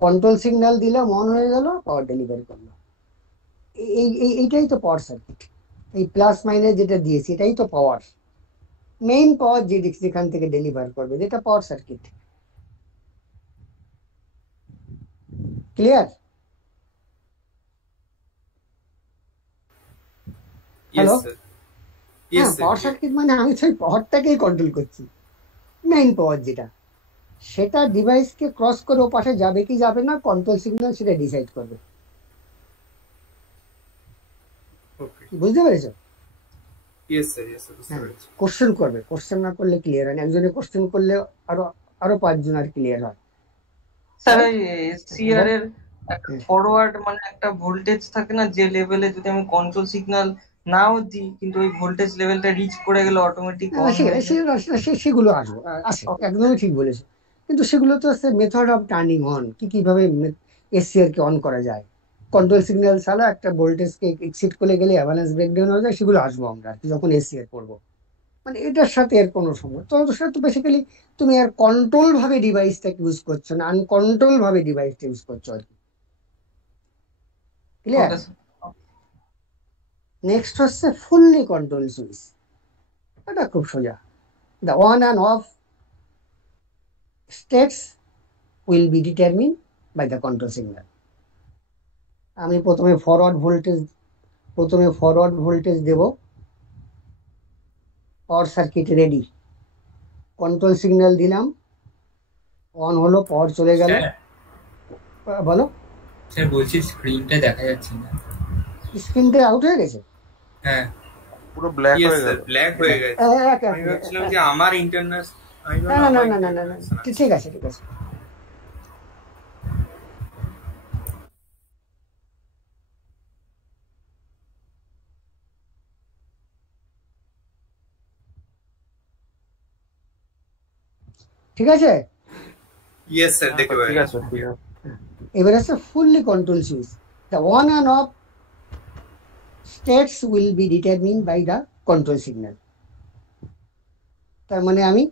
কন্ট্রোল সিগন্যাল দিলাম, অন হয়ে গেল, পাওয়ার ডেলিভারি করলো। এইটাই তো পাওয়ার সার্কিট। এই প্লাস মাইনাস যেটা দিয়েছি এটাই তো পাওয়ার, মেইন পাওয়ার যেখান থেকে ডেলিভার করবে, যেটা power circuit. Clear? Hello? Yes, sir. হ্যাঁ, Yes, sir. পাওয়ার সার্কিট মানে আমি সেই পাওয়ারটাকেই কন্ট্রোল করছি, মেইন পাওয়ার যেটা, সেটা ডিভাইসকে ক্রস করে ও পাশে যাবে কি যাবে না, কন্ট্রোল সিগন্যাল সেটা ডিসাইড করবে। Okay. বুঝতে পেরেছো? Yes, sir. Yes, sir. বুঝতে হ্যাঁ, পেরেছি। কোশ্চেন করবে, কোশ্চেন না করলে ক্লিয়ার হয় না, একজনে কোশ্চেন করলে আরো আরো 5 জন আর ক্লিয়ার হয়। Sir Right? ওই এসসিআর এর একটা ফরওয়ার্ড মানে একটা ভোল্টেজ থাকে না, যে লেভেলে যদি আমি কন্ট্রোল সিগন্যাল নাও দিই কিন্তু ওই ভোল্টেজ লেভেলটা রিচ করে গেলে অটোমেটিক অন হয়ে যায়। সেগুলো আসবে, আসে, একদমই ঠিক বলেছো। কিন্তু সেগুলো তো হচ্ছে মেথড অফ টার্নিং অন, কিভাবে এসসিআর কে অন করা যায়। কন্ট্রোল সিগন্যাল ছাড়া একটা ভোল্টেজকে এক্সিট করে গেলে অ্যাভালান্স ব্রেকডাউন হয়ে যায়, সেগুলো আসবো আমরা আর কি যখন এসসিআর করবো। মানে এটার সাথে এর কোনো সময় তো, সেটা তো বেসিক্যালি তুমি আর কন্ট্রোল ভাবে ডিভাইসটাকে ইউজ করছো না, আনকন্ট্রোল ভাবে ডিভাইসটা ইউজ করছো আর কি। ক্লিয়ার? Okay sir. নেক্সট হচ্ছে ফুললি কন্ট্রোল সুইচ। এটা খুব সোজা। The on and of states will be determined by the control signal. আমি প্রথমে ফরওয়ার্ড ভোল্টেজ দেব, power circuit ready, control signal দিলাম, অন হলো, পাওয়ার চলে গেল। বলো স্যার, বলছি স্ক্রিনটা দেখা যাচ্ছে না। স্ক্রিনটা আউট হয়ে গেছে? হ্যাঁ, পুরো ব্ল্যাক Yes, হয়ে sir. গেল। Black হয়ে গেছে। আমি ভাবছিলাম যে আমার ইন্টারনেট, আমি না ভাবলাম না আমার না না না না, internet আছে। ঠিক আছে ঠিক আছে। ঠিক আছে, Yes, sir. দেখতে ঠিক পাচ্ছি। আছে ঠিক আছে। এবার আছে fully control switch. The on and of states will be determined by the control signal. তার মানে আমি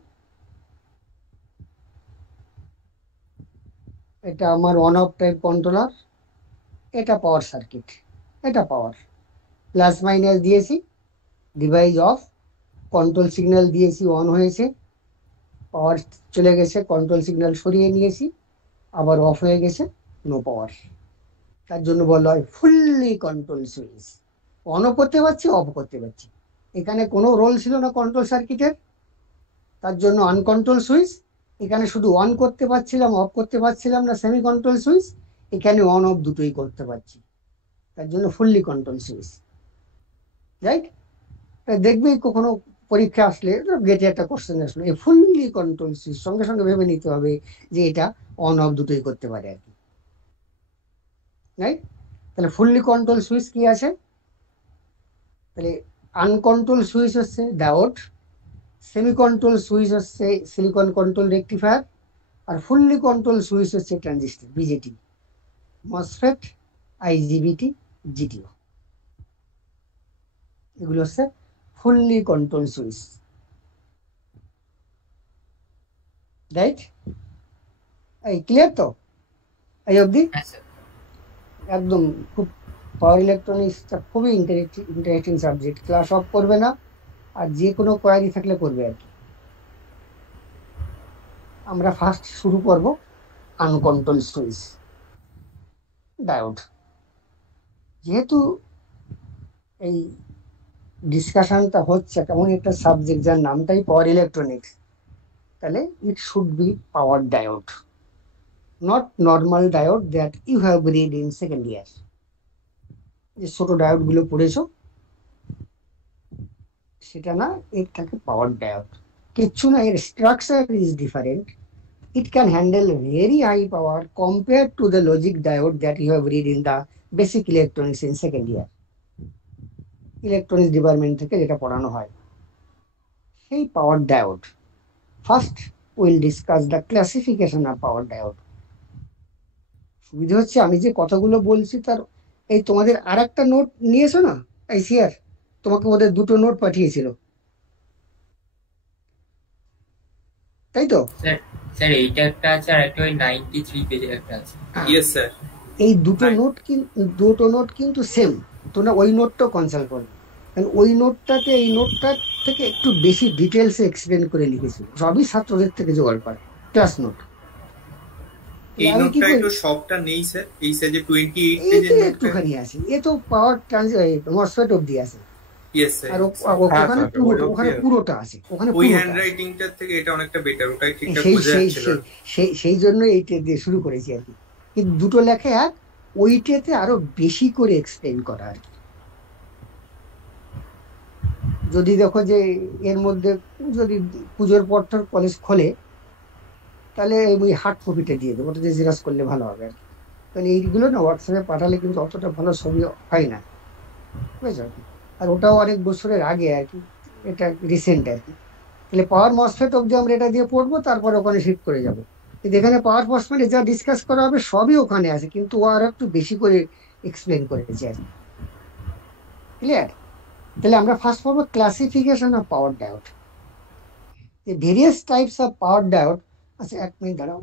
এটা আমার অন অফ টাইপ কন্ট্রোলার, এটা পাওয়ার সার্কিট, এটা পাওয়ার, প্লাস মাইনাস দিয়েছি, ডিভাইস অফ, কন্ট্রোল সিগন্যাল দিয়েছি, অন হয়েছে, পাওয়ার চলে গেছে, কন্ট্রোল সিগন্যাল সরিয়ে নিয়েছি, আবার অফ হয়ে গেছে, নো পাওয়ার। তার জন্য বলা হয় ফুললি কন্ট্রোল সুইচ। অনও করতে পারছি, অফ করতে পারছি, এখানে কোনো রোল ছিল না কন্ট্রোল সার্কিটের, তার জন্য আনকন্ট্রোল সুইচ। এখানে শুধু অন করতে পারছিলাম, অফ করতে পারছিলাম না, সেমি কন্ট্রোল সুইচ। এখানে অন অফ দুটোই করতে পারছি, তার জন্য ফুললি কন্ট্রোল সুইচ। রাইট? দেখবি কখনো পরীক্ষা আসলে গেটে একটা কোশ্চেন আসলো, এই ফুললি কন্ট্রোল সুইচ, সঙ্গে সঙ্গে ভেবে নিতে হবে যে এটা অন অফ দুটোই করতে পারে আর কি। রাইট? তাহলে ফুললি কন্ট্রোল সুইচ কি আছে? তাহলে আনকন্ট্রোল সুইচ হচ্ছে ডায়োড, সেমি কন্ট্রোল সুইচ হচ্ছে সিলিকন কন্ট্রোল রেকটিফায়ার, আর ফুললি কন্ট্রোল সুইচ হচ্ছে ট্রানজিস্টর, বিজেটি, মসফেট, আইজিবিটি, জিটিও। এগুলো হচ্ছে ফুললি কন্ট্রোল সুইচ। রাইট? এই ক্লিয়ার তো এই অবধি? হ্যাঁ স্যার। একদম খুব, পাওয়ার ইলেকট্রনিক্সটা খুবই ইন্টারেস্টিং সাবজেক্ট। ক্লাস অফ করবে না, আর যে কোনো কোয়ারি থাকলে করবে আর কি। আমরা ফার্স্ট শুরু করব আনকন্ট্রোল সুইচ, ডায়োড। যেহেতু এই ডিসকাশনটা হচ্ছে কেমন একটা সাবজেক্ট যার নামটাই পাওয়ার ইলেকট্রনিক্স, তাহলে it should be power diode, not normal diode that you have read in second year. যে ছোট ডায়োড গুলো পড়েছো সেটা না, এটাকে পাওয়ার ডায়োড। কিচ্ছু না, এর structure is different. It can handle very high power compared to the logic diode that you have read in the basic electronics in second year. Electronics department থেকে যেটা পড়ানো হয় সেই power diode. First will discuss the classification of power diode. সুবিধা হচ্ছে আমি যে কথাগুলো বলছি তার এই তোমাদের আর একটা নোট নিয়েছো না আইসিআর, তোমাকে ওদের দুটো নোট পাঠিয়েছিল, তাই তো? স্যার স্যার এইটা একটা আছে আর একটা ওই 93 পেজের একটা আছে। Yes sir. এই দুটো নোট কিন্তু সেম, তোমরা ওই নোটটাও কনসাল্ট করবে, কারণ ওই নোটটাতে এই নোটটার থেকে একটু বেশি ডিটেলসে এক্সপ্লেন করে লিখেছি, সবই ছাত্রদের থেকে জোগাড় করে ক্লাস নোট। এই আমি কি নোটটা করি, একটু সবটা নেই স্যার, এই সাইজে 28 এই পেজের তো নোটটা। একটুখানি আছে, এ তো পাওয়ার মসফেট অব্দি আছে। Yes sir. আর হ্যাঁ ওখানে স্যার, ওই ওখানে অবধি পুরোটা আছে, ওখানে ওই পুরোটা আছে। হ্যান্ডরাইটিংটার থেকে এটা অনেকটা বেটার, ওটাই ঠিকঠাক সেই বোঝা সেই যাচ্ছিল। সেই জন্য এইটা দিয়ে শুরু করেছি আর কি, কিন্তু দুটো লেখে এক, ওইটাতে আরো বেশি করে এক্সপ্লেন করা আর কি। যদি দেখো যে এর মধ্যে যদি পুজোর পর কলেজ খোলে, তাহলে ওই হার্ড কপিটা দিয়ে দেবো, ওটা জেরক্স করলে ভালো হবে আর কি, কারণ এইগুলো না হোয়াটসঅ্যাপে পাঠালে কিন্তু অতটা ভালো ছবি হয় না, বুঝেছো আর কি। আর ওটাও অনেক বছরের আগে আর কি, এটা রিসেন্ট আর কি। তাহলে পাওয়ার মসফেট অব্দি আমরা এটা দিয়ে পড়বো, তারপর ওখানে শিফট করে যাবো। কিন্তু এখানে পাওয়ার মসফেটে যা ডিসকাস করা হবে সবই ওখানে আছে, কিন্তু ও আর একটু বেশি করে এক্সপ্লেন করেছে আর কি। ক্লিয়ার? তাহলে আমরা ফার্স্ট পড়বো classification of power diode, various types of power diode. আচ্ছা এক মিনিট দাঁড়াও,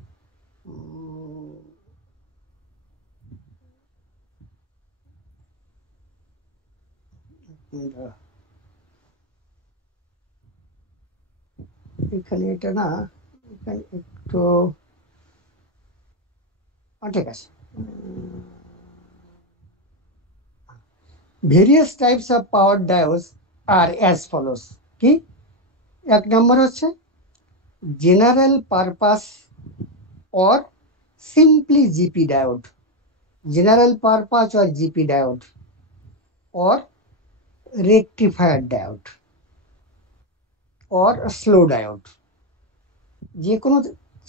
এখানে এটা না, এখানে একটু ঠিক আছে। Various types of power diodes are as follows. কি? এক নম্বর হচ্ছে general purpose or simply GP diode, general purpose or GP diode, or rectifier diode, or slow diode, যে কোনো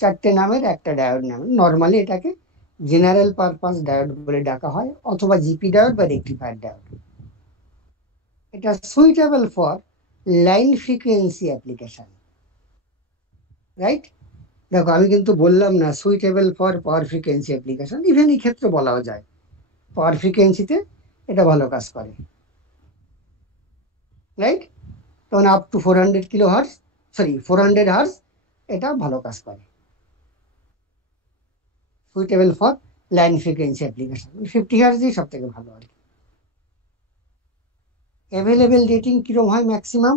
চারটে নামের একটা ডায়োড নামে, নর্মালি এটাকে জেনারেল পারপাস ডায়োড বলে ডাকা হয়, অথবা জিপি ডায়োড বা রেকটিফায়ার ডায়োড। এটা suitable for line frequency application, right? দেখো আমি কিন্তু বললাম না suitable for power frequency application, even এই ক্ষেত্রে বলাও যায় পাওয়ার ফ্রিকোয়েন্সিতে এটা ভালো কাজ করে, রাইট? তখন up to 400 kilo hertz, sorry 400 hertz এটা ভালো কাজ করে, suitable for line frequency application. 50 হার্জই সব থেকে ভালো আর কি। অ্যাভেলেবেল রেটিং কিরকম হয় ম্যাক্সিমাম,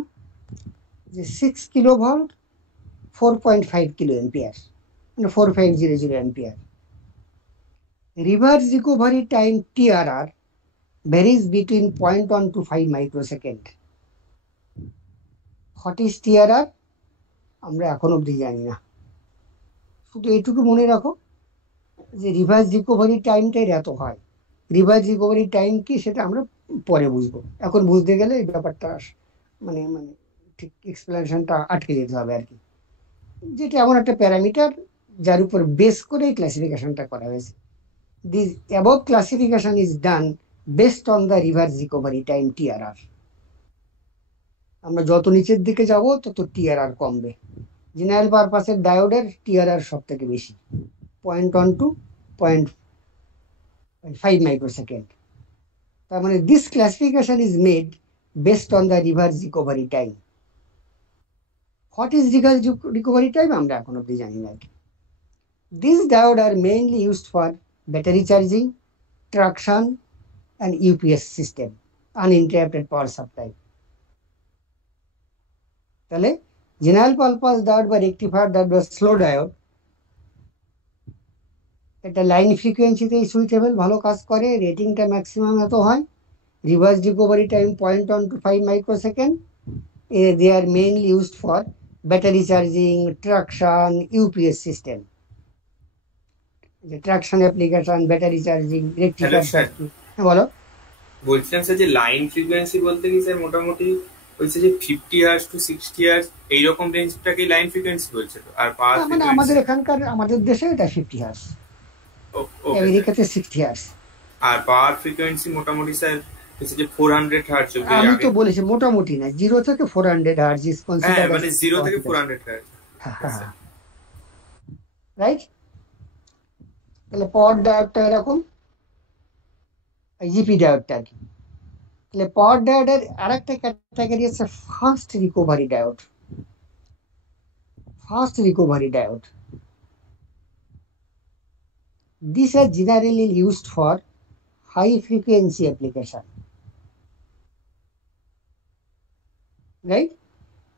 যে 6 কিলো ভোল্ট 4.5 কিলো এম্পিয়ার, মানে 4500 ampere. Reverse recovery time TRR varies between 0.1 to 5 microsecond. What is TRR? আমরা এখন অব্দি জানি না, শুধু এইটুকু মনে রাখো যে রিভার্স রিকভারি টাইমটাই এত হয়। রিভার্স রিকভারি টাইম কি সেটা আমরা পরে বুঝবো, এখন বুঝতে গেলে এই ব্যাপারটা মানে মানে ঠিক এক্সপ্লেনেশনটা আটকে যেতে হবে আর কি, যেটা এমন একটা প্যারামিটার যার উপর বেস করে ক্লাসিফিকেশনটা করা হয়েছে। This above classification is done based on the reverse recovery time TRR। আমরা যত নিচের দিকে যাব তত TRR কমবে। জেনারেল পারপাসের ডায়োডের TRR সব থেকে বেশি, 0.1 to 0.5 মাইক্রোসেকেন্ড। তার মানে this classification is made based on the reverse recovery time. What is reverse recovery time আমরা এখন অব্দি জানি না। These diodes are mainly used for battery charging, traction, and UPS system, uninterrupted power supply. তাহলে general purpose diode বা rectifier diode বা slow diode, এটা line ফ্রিকোয়েন্সিতেই সুইটেবল, ভালো কাজ করে, রেটিংটা ম্যাক্সিমাম এত হয়, reverse recovery time 0.1 to 5 microsecond. They are mainly used for battery charging, traction, UPS system, traction application, battery charging, rectifier circuit. হ্যাঁ বলো। বলছিলাম স্যার যে লাইন ফ্রিকোয়েন্সি বলতে কি স্যার মোটামুটি বলছে যে 50 হার্জ টু 60 হার্জ এইরকম রেঞ্জটাকে লাইন ফ্রিকোয়েন্সি বলছে তো, আর পাওয়ার মানে আমাদের এখানকার আমাদের দেশে এটা 50 হার্জ, আমেরিকাতে 60 হার্জ। আর পাওয়ার ফ্রিকোয়েন্সি মোটামুটি স্যার বলছে যে 400 হার্জ অবধি। আমি তো বলেছি মোটামুটি না, 0 থেকে 400 হার্জ ইজ কনসিডার্ড, মানে 0 থেকে 400 হার্জ, রাইট? তাহলে পাওয়ার ডায়োডটা এরকম, জিপি ডায়োডটা আর কি। তাহলে পাওয়ার ডায়োডের আরেকটা ক্যাটাগরি আছে fast recovery diode. fast recovery diode. These are generally used for high frequency application. Right?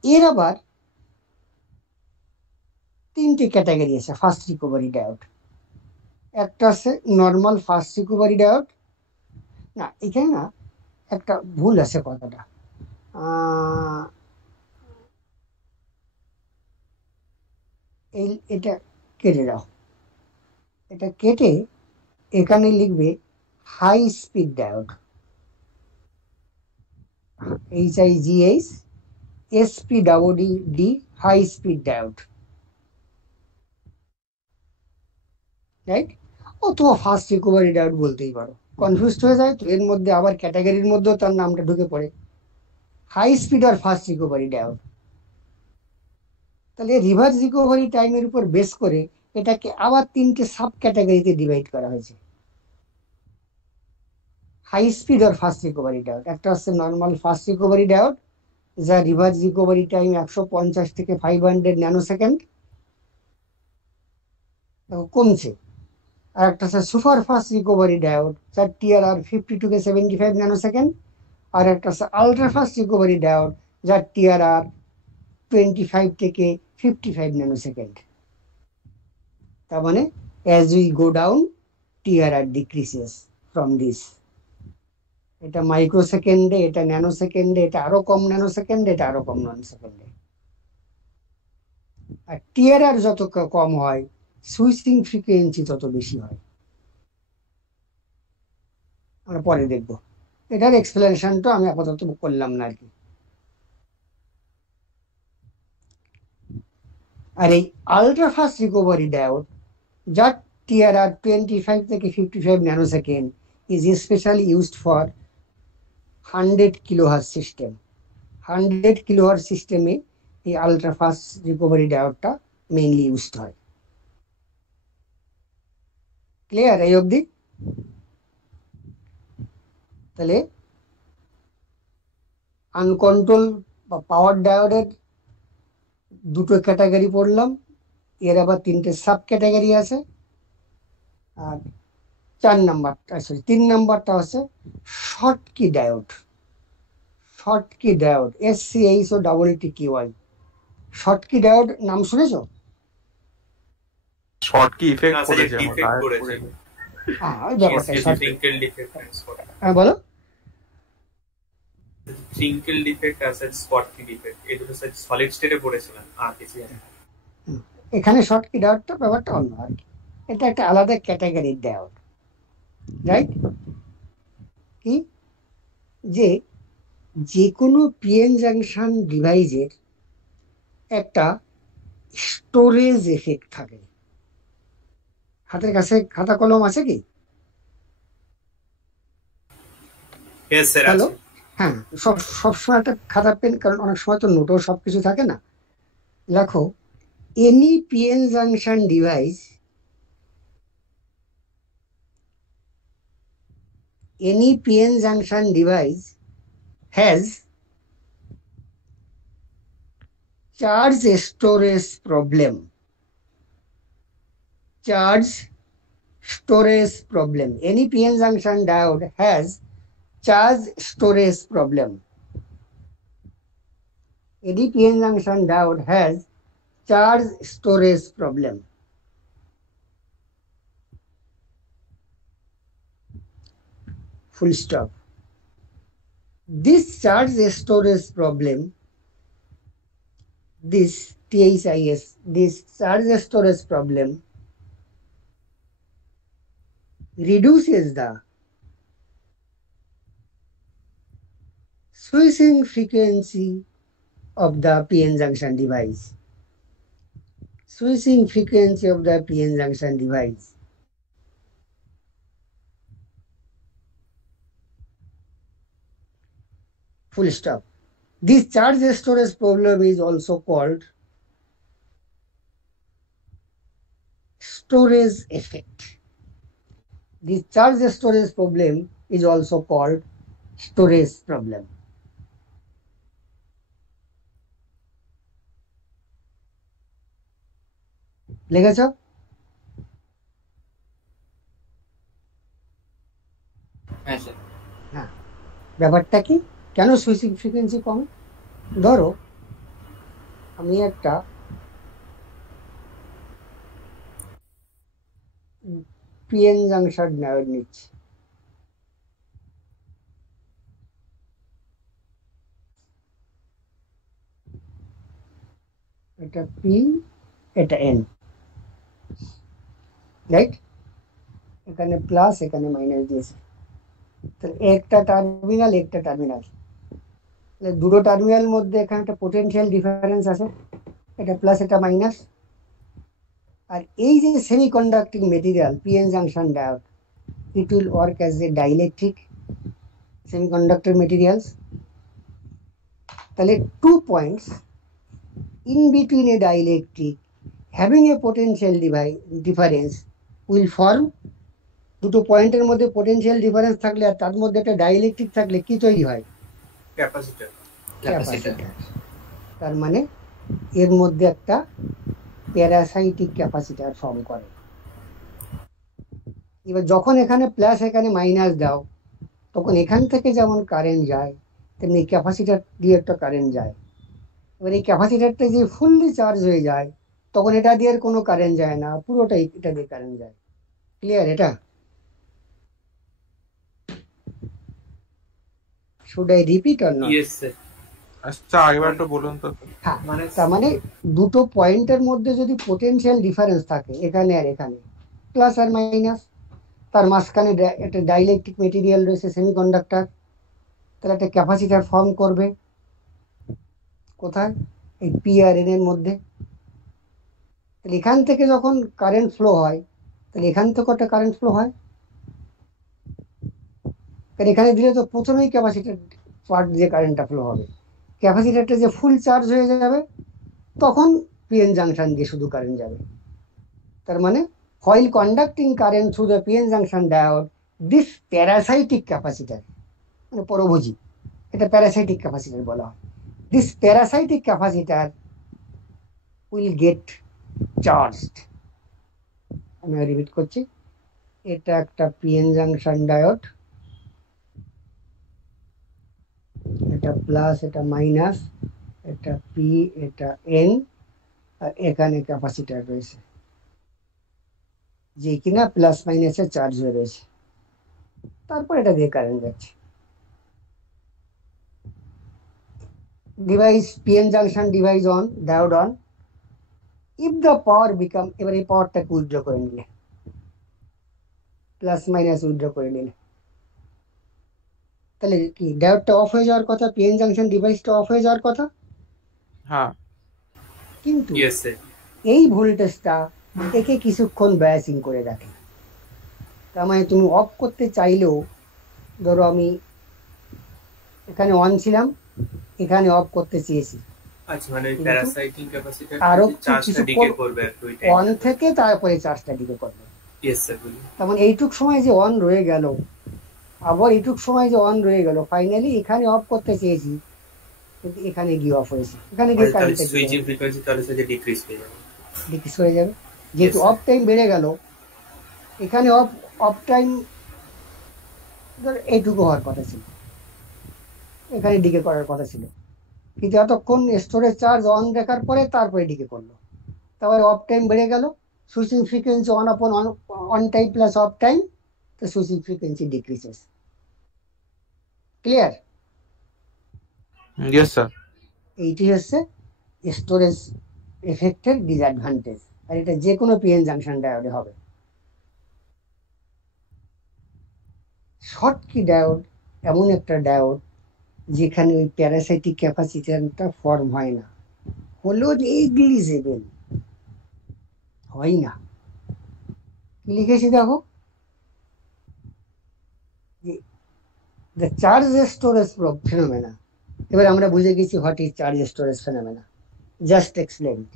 এর আবার তিনটে ক্যাটাগরি আছে ফাস্ট রিকভারি ডায়োড। একটা আছে নর্মাল ফাস্ট রিকভারি ডায়োড। না, এখানে না একটা ভুল আছে কথাটা। এটা কেটে দাও, এটা কেটে এখানে লিখবে high speed diode, HIGH SPDD high speed diode, right? অথবা ফাস্ট রিকভারি ডায়োড বলতেই পারো। কনফিউজ হয়ে যায় তো, এর মধ্যে আবার ক্যাটাগরির মধ্যেও তার নামটা ঢুকে পড়ে, হাই স্পিড আর ফাস্ট রিকভারি ডায়োড। তাহলে রিভার্স রিকভারি টাইমের উপর বেস করে এটাকে আবার তিনটে সাব ক্যাটাগরিতে ডিভাইড করা হয়েছে, হাই স্পিড আর ফাস্ট রিকভারি ডায়োড। একটা হচ্ছে নর্মাল ফাস্ট রিকভারি ডায়োড, যা রিভার্স রিকভারি টাইম 150 থেকে 500 ন্যানোসেকেন্ড কমছে। আর একটা হচ্ছে সুপার ফাস্ট রিকভারি ডায়োড, যার TRR 50 থেকে 75 ন্যানোসেকেন্ড। আর একটা হচ্ছে আলট্রা ফাস্ট রিকভারি ডায়োড, যার TRR 25 থেকে 55 ন্যানোসেকেন্ড। তার মানে as we go down TRR decreases from this. এটা মাইক্রোসেকেন্ডে, এটা ন্যানোসেকেন্ডে, এটা আরো কম ন্যানোসেকেন্ডে, এটা আরো কম ন্যানোসেকেন্ডে। আর TRR যত কম হয় সুইচিং ফ্রিকোয়েন্সি তত বেশি হয়। আমরা পরে দেখবো, এটার এক্সপ্লেনেশনটা আমি আপাতত করলাম না আর কি। আর এই আলট্রা ফাস্ট রিকভারি ডায়োড, যার TRR 25 থেকে 55 nanosecond, is especially used for 100 kilohertz system. 100 kilohertz সিস্টেমে এই আলট্রা ফাস্ট রিকভারি ডায়োডটা মেইনলি ইউজড হয়। ক্লিয়ার এই অবধি? তাহলে আনকন্ট্রোল বা পাওয়ার ডায়োডের দুটো ক্যাটাগরি পড়লাম, এর আবার তিনটে সাব ক্যাটাগরি আছে। আর 3 নাম্বারটা হচ্ছে Schottky diode. Schottky diode, SCHOTTKY। Schottky diode নাম শুনেছো? শর্টকি ইফেক্ট করেছে ইফেক্ট করেছে। হ্যাঁ, ওই ব্যাপারটা। ট্রিঙ্কেল ডিফেক্ট, হ্যাঁ বলো। ট্রিঙ্কেল ডিফেক্ট আর স্পটকি ডিফেক্ট, এই দুটো সলিড স্টেটে পড়েছিলাম আর কিছু জানি না। এখানে শর্টকি ডায়োডটা ব্যাপারটা অন্য আর কি, এটা একটা আলাদা ক্যাটাগরির ডায়োড, রাইট? কি যে কোনো পিএন জাংশন ডিভাইসের একটা স্টোরেজ এফেক্ট থাকে। হাতের কাছে খাতা কলম আছে কি? হ্যালো, হ্যাঁ, সবসময় একটা খাতা পেন, কারণ অনেক সময় তো নোটও সবকিছু থাকে না। লেখো, any PN junction device, any PN junction device has charge storage problem. Charge storage problem. Any PN junction diode has charge storage problem. Any PN junction diode has charge storage problem. Full stop. This charge storage problem, this THIS, this charge storage problem reduces the switching frequency of the PN junction device. Switching frequency of the PN junction device. Full stop. This charge storage problem is also called storage effect. This charge storage problem is also called storage problem. লিখেছ? হ্যাঁ sir. হ্যাঁ, ব্যাপারটা কি, কেন switching frequency কমে? ধরো আমি একটা PN junction diode নিচ্ছি, এটা পি, এটা এন, রাইট? এখানে প্লাস এখানে মাইনাস দিয়েছে, তাহলে একটা টার্মিনাল একটা টার্মিনাল, দুটো টার্মিনাল মধ্যে এখানে একটা পোটেনশিয়াল ডিফারেন্স আছে, এটা প্লাস এটা মাইনাস। আর এই যে semiconducting material PN junction diode, it will work as a dielectric semiconductor materials. তাহলে 2 points in between a dielectric having a potential difference will form, দুটো পয়েন্টের মধ্যে পোটেনশিয়াল ডিফারেন্স থাকলে আর তার মধ্যে একটা ডাইইলেকট্রিক থাকলে কি তৈরি হয়? ক্যাপাসিটর। তার মানে এর মধ্যে একটা প্যারাসাইটিক ক্যাপাসিটর ফর্ম করে। এবার যখন এখানে প্লাস এখানে মাইনাস দাও, তখন এখান থেকে যেমন কারেন্ট যায় তেমনি ক্যাপাসিটর দিয়ে একটা কারেন্ট যায়। এবার এই ক্যাপাসিটরটা যে ফুললি চার্জ হয়ে যায় তখন এটা দিয়ে কোনো কারেন্ট যায় না, পুরোটাই এটা দিয়ে কারেন্ট যায়। ক্লিয়ার? এটা should I repeat or not? Yes sir. আচ্ছা আগেবার একটু বলুন তো। হ্যাঁ, তার মানে দুটো পয়েন্টের মধ্যে যদি পোটেনশিয়াল ডিফারেন্স থাকে এখানে আর এখানে, প্লাস আর মাইনাস, তার মাঝখানে একটা ডাইইলেকট্রিক মেটেরিয়াল রয়েছে সেমিকন্ডাক্টর, তাহলে একটা ক্যাপাসিটর ফর্ম করবে। কোথায়? এই পি আর এন এর মধ্যে। তাহলে এখান থেকে যখন কারেন্ট ফ্লো হয় তাহলে এখান থেকে একটা কারেন্ট ফ্লো হয়, কারণ এখানে দিলে তো প্রথমেই ক্যাপাসিটর পার্ট দিয়ে কারেন্টটা ফ্লো হবে। ক্যাপাসিটরটা যে ফুল চার্জ হয়ে যাবে তখন পিএন জাংশন দিয়ে শুধু কারেন্ট যাবে। তার মানে while conducting current through the PN junction diode, this parasitic capacitor, মানে পরভোজী, এটা প্যারাসাইটিক ক্যাপাসিটর বলা হয়, this parasitic capacitor will get charged। আমি রিপিট করছি, এটা একটা পিএন জাংশন ডায়োড, এটা প্লাস এটা মাইনাস, এটা পি এটা এন, আর এখানে ক্যাপাসিটর রয়েছে যে কিনা প্লাস মাইনাসে চার্জ হয়ে রয়েছে, তারপর এটা দিয়ে কারেন্ট যাচ্ছে। Device PN junction device on, diode on, if the power become, এবার এই পাওয়ারটাকে উইথড্র করে নিলে, প্লাস মাইনাস উইথড্র করে নিলে, তাহলে কি ডায়োডটা অফ হয়ে যাওয়ার কথা, পিএন জাংশন ডিভাইসটা অফ হয়ে যাওয়ার কথা। হ্যাঁ, কিন্তু ইয়েস স্যার। এই ভোল্টেজটা একে কিছুক্ষণ বায়াসিং করে রাখে। তার মানে তুমি অফ করতে চাইলেও, ধরো আমি এখানে অন ছিলাম, এখানে অফ করতে চেয়েছি, আচ্ছা মানে প্যারাসাইটিক ক্যাপাসিটর আরো চার্জটা ডিকে করবে আর ওই টাইম অন থেকে তারপরে চার্জটা ডিকে করবে। ইয়েস স্যার বলুন। তার মানে এইটুক সময় যে অন রয়ে গেল, আবার এইটুক সময় যে অন রয়ে গেল, ফাইনালি এখানে অফ করতে চেয়েছি কিন্তু এখানে গিয়ে অফ হয়েছে, এখানে গিয়ে কারেন্টটা সুইচিং ফ্রিকোয়েন্সি তাহলে সেটা ডিক্রিজ হয়ে যাবে, ডিক্রিজ হয়ে যাবে। যেহেতু অফ টাইম বেড়ে গেল, এখানে অফ টাইম ধর এইটুকু হওয়ার কথা ছিল, এখানে ডিকে করার কথা ছিল, কিন্তু এতক্ষণ স্টোরেজ চার্জ অন দেখার পরে তারপরে ডিকে করলো, তারপরে অফ টাইম বেড়ে গেল, switching frequency on upon on time plus off time, তো switching frequency decreases. Clear? Yes sir. এইটি হচ্ছে স্টোরেজ এফেক্টের ডিসঅ্যাডভান্টেজ, আর এটা যে কোনো পিএন জাংশন ডায়োডে হবে। শর্টকি ডায়োড এমন একটা ডায়োড যেখানে ওই প্যারাসাইটিক ক্যাপাসিটরটা ফর্ম হয় না, হলেও নেগলিজেবল, হয় না। কি লিখেছি দেখো, the charge storage phenomena। এবার আমরা বুঝে গেছি what is charge storage phenomena, just explained।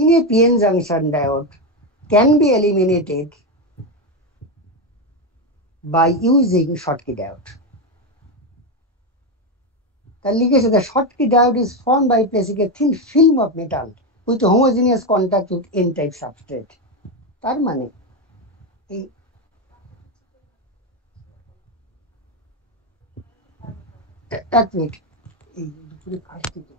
In a PN junction diode can be eliminated by using Schottky diode। তার লিখেছে the Schottky diode is formed by placing a thin film of metal with homogeneous contact with an type substrate. তার মানে এই এক minute, এই দুপুরে খাচ্ছি তো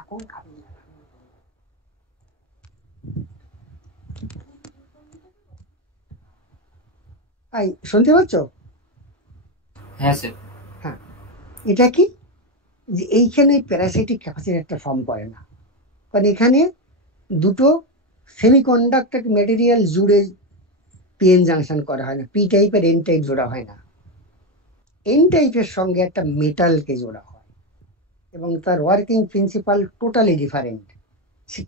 এখন খাবি না। শুনতে পাচ্ছ? হ্যাঁ স্যার। হ্যাঁ, এটা কি যে এইখানে প্যারাসাইটিক ক্যাপাসিটি একটা ফর্ম করে না, কারণ এখানে দুটো সেমিকন্ডাক্টর ম্যাটেরিয়াল জুড়ে পিএন জাংশন করা হয় না, পি টাইপের এন টাইপ জোড়া হয় না, এন টাইপের সঙ্গে একটা মেটালকে জোড়া হয় এবং তার working principle totally different.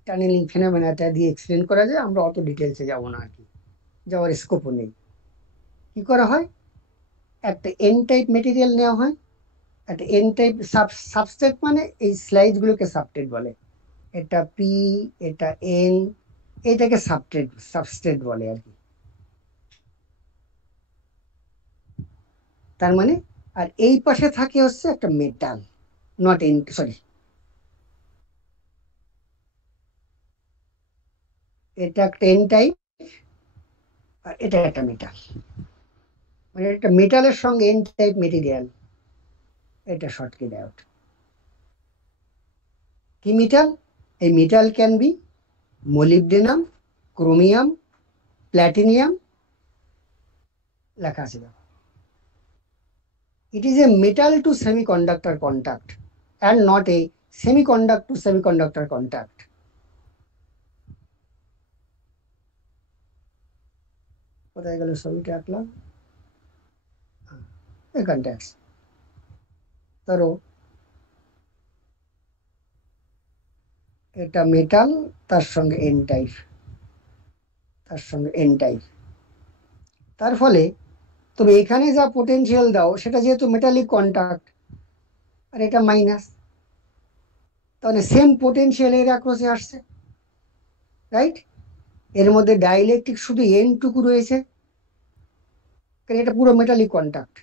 Tunnelling ফেনোমেনাটা দিয়ে এক্সপ্লেন করা যায়, আমরা অত ডিটেলসে যাব না আর কি, যাওয়ার স্কোপও নেই। কি করা হয়, একটা এন টাইপ মেটেরিয়াল নেওয়া হয়, একটা এন টাইপ সাবস্ট্রেট, মানে এই স্লাইডগুলোকে সাবস্ট্রেট বলে, এটা পি, এটা এন, এটাকে সাবস্ট্রেট বলে আর কি। তার মানে আর এই পাশে থাকে হচ্ছে একটা মেটাল, নট এন, সরি, এটা একটা এন টাইপ আর এটা একটা মেটাল, মানে একটা মেটালের সঙ্গে এন টাইপ মেটেরিয়াল, এটা শর্টকি ডায়োড। কি মেটাল? এই metal can be molybdenum, chromium, platinum, লেখা আছে। It is a metal to semiconductor contact and not a semiconductor to semiconductor contact. কোথায় গেল ছবিটা আঁকলাম? এখানটা আছে। ধরো এটা মেটাল, তার সঙ্গে এন টাইপ, তার সঙ্গে এন টাইপ। তার ফলে তবে এখানে যা পোটেনশিয়াল দাও সেটা যেহেতু মেটালিক কন্ট্যাক্ট আর এটা মাইনাস, তাহলে সেম পোটেনশিয়াল এর অ্যাক্রসে আসছে, রাইট? এর মধ্যে ডাইইলেকট্রিক শুধু এন টুকু রয়েছে, কারণ এটা পুরো মেটালিক কন্ট্যাক্ট।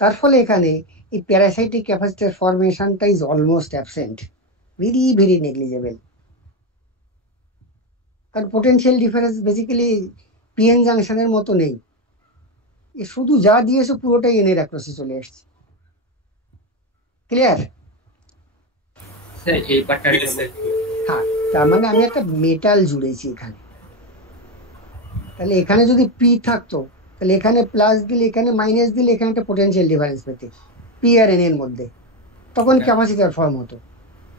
তার ফলে এখানে এই প্যারাসাইটিক ক্যাপাসিটর ফরমেশনটা is almost absent, very very negligible. কারণ পোটেনশিয়াল ডিফারেন্স বেসিক্যালি পিএন জাংশনের মতো নেই, শুধু যা দিয়েছে পুরোটাই এনের অ্যাক্রসে চলে আসছে। ক্লিয়ার? স্যার এই পার্টটা হ্যাঁ, তার মানে আমি একটা মেটাল জুড়েছি এখানে, তাহলে এখানে যদি পি থাকতো তাহলে এখানে প্লাস দিলে, এখানে মাইনাস দিলে, এখানে একটা পোটেনশিয়াল ডিফারেন্স পেতে পি আর এন এর মধ্যে, তখন ক্যাপাসিটর ফর্ম হতো।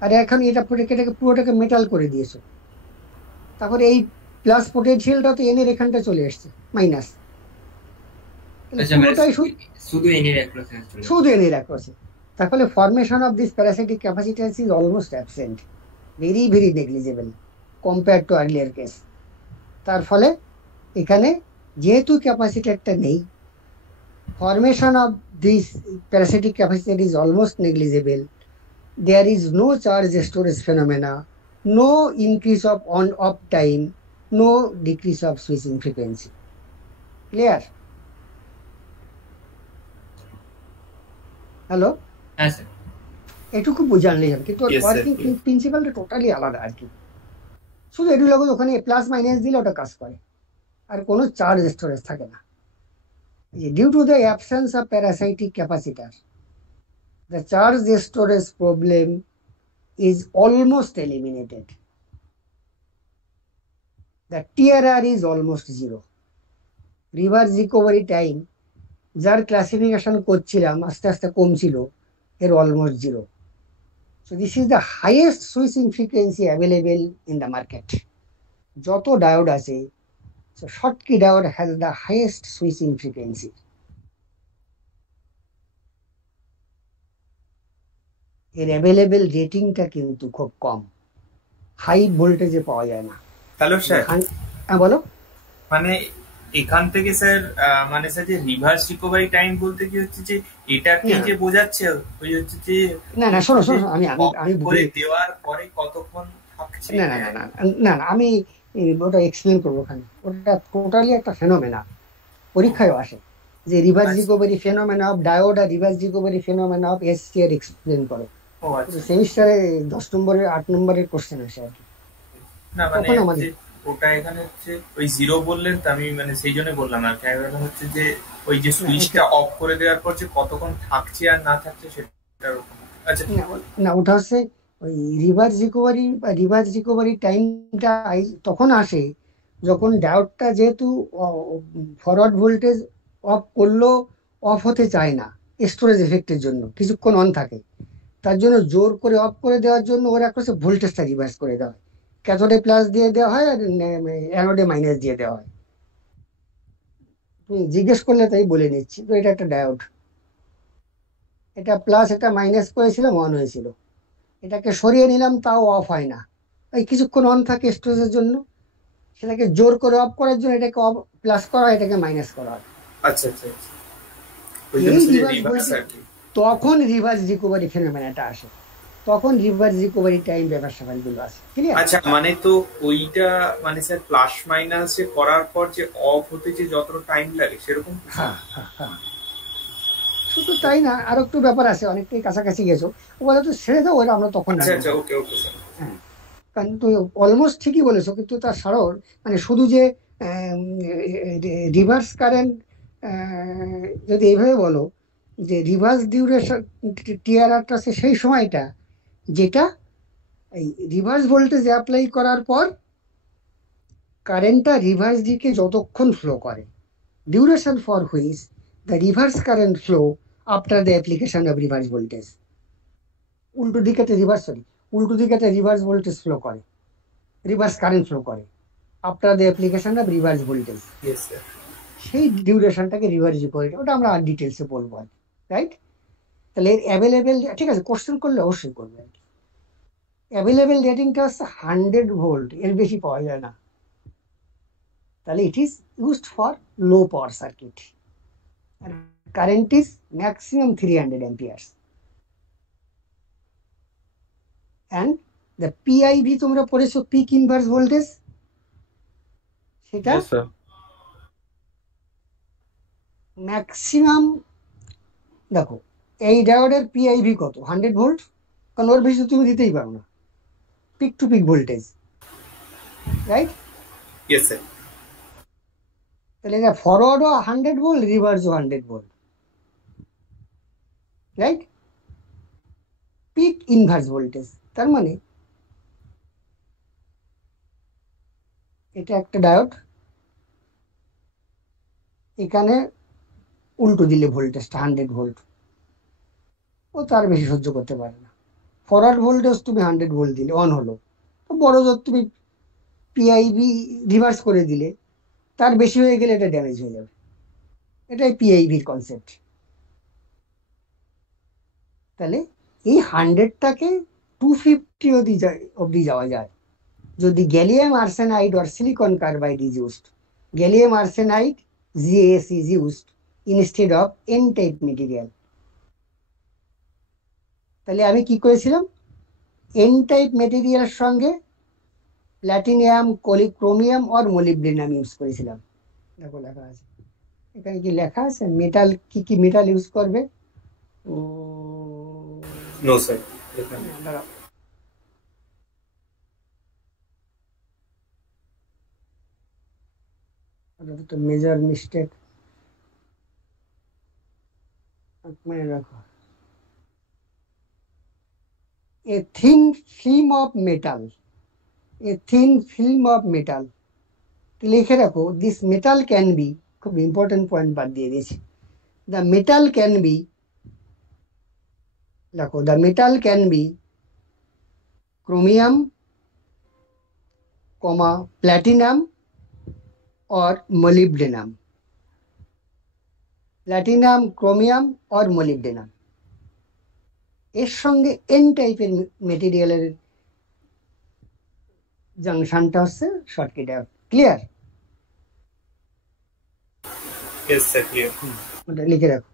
আর এখন এটা পুরোটাকে মেটাল করে দিয়েছো, তারপরে এই প্লাস পোটেনশিয়ালটা তো এন এর এখানটা চলে আসছে মাইনাস, শুধু এনের অ্যাক্রসে, শুধু এনের অ্যাক্রসে। তাহলে formation of this parasitic capacitance is almost absent, very very negligible compare to earlier case. তার ফলে এখানে যেহেতু ক্যাপাসিটরটা নেই, formation of this parasitic capacitor is almost negligible. There is no charge storage phenomena, no increase of on-off time, no decrease of switching frequency. Clear? Hello? হ্যাঁ sir. এটুকু বোঝালেই হবে, কিন্তু working প্রিন্সিপালটা totally আলাদা আর কি। শুধু এটু লাগে ওখানে প্লাস মাইনাস দিলে ওটা কাজ করে, আর কোনো চার্জ স্টোরেজ থাকে না। Due to the absence of parasitic capacitor, the charge storage problem is almost eliminated. The TRR is almost zero. Reverse recovery time, যার ক্লাসিফিকেশন করছিলাম আস্তে আস্তে কমছিল, এর almost zero. So this is the highest switching frequency available in the market. যত diode আছে, so Schottky diode has the highest switching frequency. এর available রেটিংটা কিন্তু খুব কম, হাই ভোল্টেজে পাওয়া যায় না। Hello sir. হ্যাঁ বলো। মানে এখান থেকে স্যার, মানে স্যার যে রিভার্স রিকভারি টাইম বলতে কি হচ্ছে যে এটাকে যে বোঝাচ্ছে, ওই হচ্ছে যে না না শোনো শোনো, আমি দেওয়ার পরে কতক্ষণ থাকছে। না না না না না না, আমি ওটা এক্সপ্লেন করবো ওখানে। ওটা টোটালি একটা ফেনোমেনা, পরীক্ষায় আসে। যে রিভার্স আচ্ছা। রিকভারি ফেনোমেনা অফ ডায়োড আর reverse recovery phenomena of SCR explain করো। ও আচ্ছা। সেমিস্টারে 10 নম্বরের 8 নম্বরের কোশ্চেন আসে আর কি। না মানে তখন আমাদের ওটা এখানে হচ্ছে ওই জিরো বললেন তো আমি মানে সেই জন্য বললাম আর কি। এবার হচ্ছে যে ওই যে সুইচটা অফ করে দেওয়ার পর যে কতক্ষণ থাকছে আর না থাকছে সেটা। আচ্ছা না ওটা হচ্ছে ওই রিভার্স রিকভারি টাইমটা তখন আসে যখন ডায়োডটা যেহেতু ফরওয়ার্ড ভোল্টেজ অফ করলো অফ হতে চায় না, স্টোরেজ এফেক্টের জন্য কিছুক্ষণ অন থাকে, তার জন্য জোর করে অফ করে দেওয়ার জন্য ওরা একটা ভোল্টেজটা রিভার্স করে দেওয়া হয়, ক্যাথোডে প্লাস দিয়ে দেওয়া হয় আর অ্যানোডে মাইনাস দিয়ে দেওয়া হয়। তুমি জিজ্ঞেস করলে তাই বলে নিচ্ছি। তো এটা একটা ডায়োড, এটা প্লাস এটা মাইনাস করেছিলাম, অন হয়েছিল, এটাকে সরিয়ে নিলাম তাও অফ হয় না, এই কিছুক্ষণ অন থাকে স্টোরেজের জন্য, সেটাকে জোর করে অফ করার জন্য এটাকে অফ প্লাস করা হয়, এটাকে মাইনাস করা হয়। আচ্ছা আচ্ছা আচ্ছা। ওই জন্য এই সেটা রিভার্স reverse ভোল্টেজ আর কি। তখন রিভার্স রিকভারি ফেনোমেনাটা আসে, তখন রিভার্স রিকভারি টাইম ব্যাপার স্যাপারগুলো আসে। ক্লিয়ার? আচ্ছা মানে তো ওইটা মানে স্যার প্লাস মাইনাসে করার পর যে অফ হতে যে যত টাইম লাগে সেরকম কিছু? হ্যাঁ হ্যাঁ হ্যাঁ। শুধু তাই না, আরো একটু ব্যাপার আছে, অনেকটাই কাছাকাছি গেছো, ওগুলো তো ছেড়ে দাও, ওটা আমরা তখন আচ্ছা জানবো। আচ্ছা ওকে ওকে স্যার। হ্যাঁ, কারণ তুমি অলমোস্ট ঠিকই বলেছো, কিন্তু তার সারল মানে শুধু যে রিভার্স কারেন্ট, যদি এইভাবে বলো যে রিভার্স ডিউরেশন টিআরআরটা আছে সেই সময়টা যেটা এই রিভার্স ভোল্টেজ অ্যাপ্লাই করার পর কারেন্টটা রিভার্স দিকে যতক্ষণ ফ্লো করে, duration for which the reverse current flow after the application of reverse voltage. উল্টো দিকেতে রিভার্স ভোল্টেজ ফ্লো করে, রিভার্স কারেন্ট ফ্লো করে after the application of reverse voltage. Yes sir. সেই ডিউরেশনটাকে রিভার্স রিকভারি, ওটা আমরা আর ডিটেলসে বলবো আর কি, রাইট? তাহলে এর অ্যাভেলেবেল, ঠিক আছে, কোশ্চেন করলে অবশ্যই করবে আর কি। অ্যাভেলেবেল রেটিংটা হচ্ছে 100 ভোল্ট, এর বেশি পাওয়া যায় না। তাহলে it is used for low power circuit, আর current is maximum 300 amperes. And the PIV তোমরা পড়েছো, পিক ইনভার্স ভোল্টেজ, সেটা Yes, sir. ম্যাক্সিমাম, দেখো এই ডায়োডের পিআইভি কত, 100 ভোল্ট, কারণ ওর বেশি তুমি দিতেই পারো না, peak to peak voltage, right? Yes sir. তাহলে এটা ফরওয়ার্ডও 100 ভোল্ট, রিভার্সও 100 volt, right? Peak inverse voltage, তার মানে এটা একটা ডায়োড, এখানে উল্টো দিলে ভোল্টেজটা 100 ভোল্ট, ও তার বেশি সহ্য করতে পারে না। ফরওয়ার্ড ভোল্টেজ তুমি 100 ভোল্ট দিলে অন হলো, তো বড় জোর তুমি পিআইভি রিভার্স করে দিলে তার বেশি হয়ে গেলে এটা ড্যামেজ হয়ে যাবে, এটাই পিআইভির কনসেপ্ট। তাহলে এই 100টাকে 250 অবধি যাওয়া যায় যদি gallium arsenide or silicon carbide is used. Gallium arsenide GaAs is used instead of N-type material. তাহলে আমি কি করেছিলাম, N-type মেটেরিয়ালের সঙ্গে platinum, chromium or molybdenum use করেছিলাম। দেখো লেখা আছে এখানে, কি লেখা আছে মেটাল, কি কি মেটাল ইউজ করবে? No sir. দাঁড়াও, তো মেজর মিস্টেক, মনে রাখো, a thin film of metal, লিখে রাখো, this metal can be, খুব ইম্পর্টেন্ট পয়েন্ট বাদ দিয়ে দিয়েছি, the metal can be, দেখো the metal can be chromium, platinum or molybdenum, এর সঙ্গে এন টাইপের মেটেরিয়ালের জাংশনটা হচ্ছে Schottky diode. Clear? Yes sir clear. ওটা লিখে রাখো,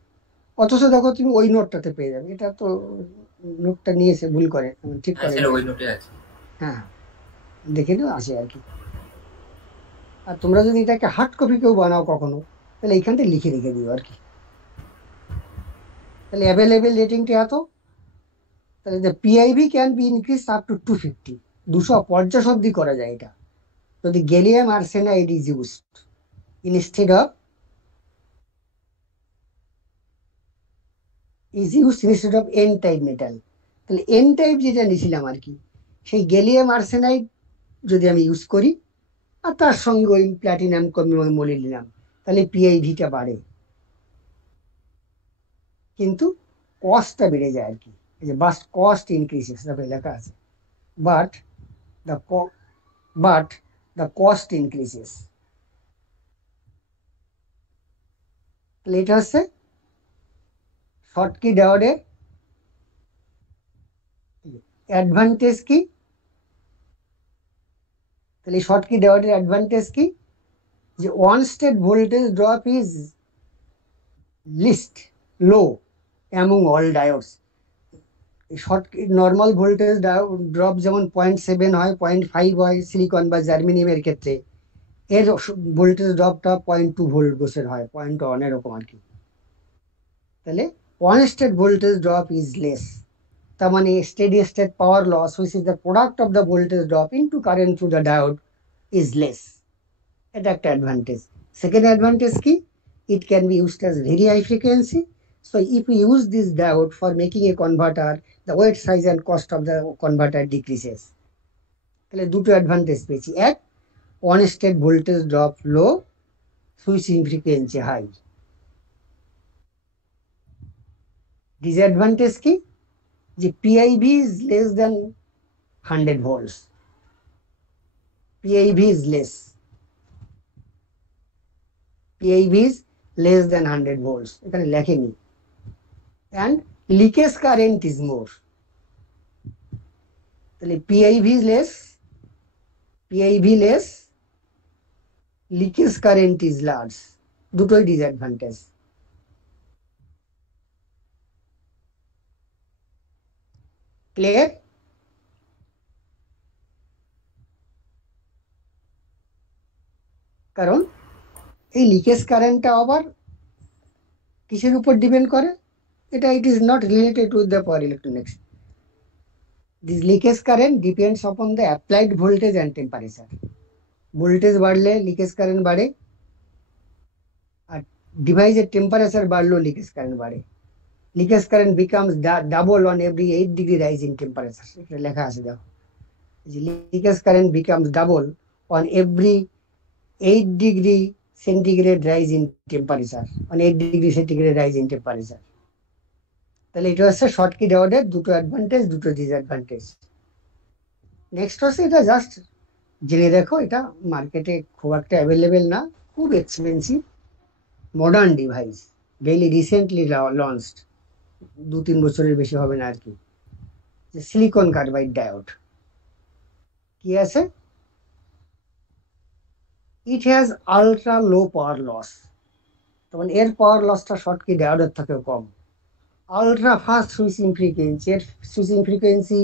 অথচ দেখো তুমি ওই নোটটাতে পেয়ে যাবে, এটা তো নোটটা নিয়েছে ভুল করে, ঠিক করে, ওই নোটে আছে। হ্যাঁ দেখে নিও, আছে আর কি। আর তোমরা যদি এটাকে হার্ড কপি কেউ বানাও কখনো, তাহলে এইখানটা লিখে রেখে দিও আর কি। তাহলে অ্যাভেলেবেল রেটিংটা এত, তাহলে the PIV can be increase up to 250, 250 অব্দি করা যায় এটা, যদি gallium arsenide is used instead of N type metal. তাহলে এন টাইপ যেটা নিয়েছিলাম আর কি, সেই গ্যালিয়াম আর্সেনাইড যদি আমি ইউজ করি আর তার সঙ্গে ওই প্ল্যাটিনাম মোলিবডেনাম, তাহলে পিআইভিটা বাড়ে, কিন্তু কস্টটা বেড়ে যায় আর কি। এই যে বাস্ট কস্ট ইনক্রিজেস তারপরে লেখা আছে, বাট দ্য কস্ট ইনক্রিজেস। তাহলে এটা হচ্ছে শর্টকি ডায়োডের অ্যাডভান্টেজ কি। তাহলে শর্টকি ডায়োডের অ্যাডভান্টেজ কি, যে on state voltage drop is least low among all diodes. Short normal voltage drop যেমন 0.7 হয়, 0.5 হয় সিলিকন বা জার্মেনিয়ামের ক্ষেত্রে, এর ভোল্টেজ ড্রপটা 0.2 ভোল্ট গোসের হয়, 0.1 এরকম আর কি। তাহলে on state voltage drop is less, তার মানে steady state power loss which is the product of the voltage drop into current through the diode is less. এটা একটা অ্যাডভান্টেজ। সেকেন্ড অ্যাডভান্টেজ কি, it can be used as very high frequency. So if we use this diode for making a converter, the weight size and cost of the converter decreases. তাহলে দুটো advantage পেয়েছি, এক one state voltage drop লো, switching frequency high. Disadvantage কি, যে PIV is less than 100 volts, PIV is less, PIV is less than 100 volts, এখানে লেখেনি, and leakage current is more. তাহলে PIV less, leakage current is large, দুটোই disadvantage. Clear? কারণ এই leakage কারেন্টটা আবার কিসের উপর ডিপেন্ড করে, এটা it is not related with the power electronics. This leakage current depends upon the applied voltage and temperature. Voltage বাড়লে লিকেজ কারেন্ট বাড়ে, আর ডিভাইসের টেম্পারেচার বাড়লেও লিকেজ কারেন্ট বাড়ে। Leakage current becomes double on every 8 degree rise in temperature, এটা লেখা আছে দেখো, leakage current becomes double on every 8 degree centigrade rise in temperature, মানে 8 degree centigrade rise in temperature. তাহলে এটা হচ্ছে শর্টকি ডায়োডের দুটো অ্যাডভান্টেজ, দুটো ডিসঅ্যাডভান্টেজ। নেক্সট হচ্ছে, এটা জাস্ট জেনে দেখো, এটা মার্কেটে খুব একটা অ্যাভেলেবেল না, খুব expensive modern device, very recently launched, 2-3 বছরের বেশি হবে না আর কি, যে সিলিকন কার্বাইড ডায়োড। কি আছে, it has ultra low power loss, তখন এর পাওয়ার লসটা শর্টকি ডায়োডের থেকেও কম। আলট্রা ফাস্ট সুইচিং ফ্রিকোয়েন্সি, এর সুইচিং ফ্রিকোয়েন্সি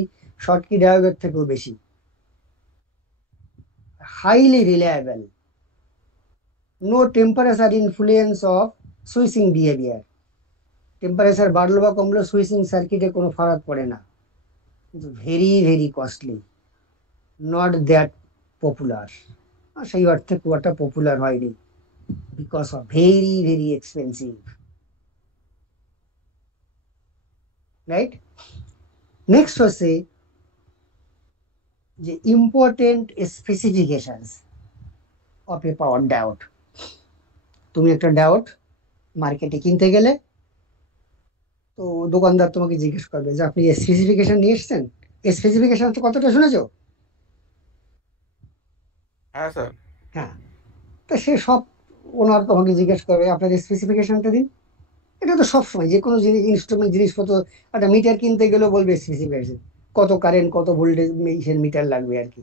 শর্টকি ডায়োডের থেকেও বেশি। Highly reliable, no temperature influence of switching behaviour, temperature বাড়লো বা কমলো সুইচিং সার্কিটে কোনো ফারাক পড়ে না, কিন্তু very very costly, not that popular, সেই অর্থে খুব একটা পপুলার হয়নি, because of very very expensive, right? Next হচ্ছে যে important specifications of A power diode. তুমি একটা ডায়োড মার্কেটে কিনতে গেলে তো দোকানদার তোমাকে জিজ্ঞেস করবে যে আপনি স্পেসিফিকেশন নিয়ে এসছেন, স্পেসিফিকেশন তো কতটা শুনেছো? হ্যাঁ স্যার। হ্যাঁ, তো সে সব ওনার তোমাকে জিজ্ঞেস করবে আপনার স্পেসিফিকেশনটা দিন। এটা তো সবসময় যে কোনো জিনিস, ইনস্ট্রুমেন্ট জিনিসপত্র, একটা মিটার কিনতে গেলেও বলবে স্পেসিফিকেশন, কত কারেন্ট কত ভোল্টেজ মিটার লাগবে আর কি,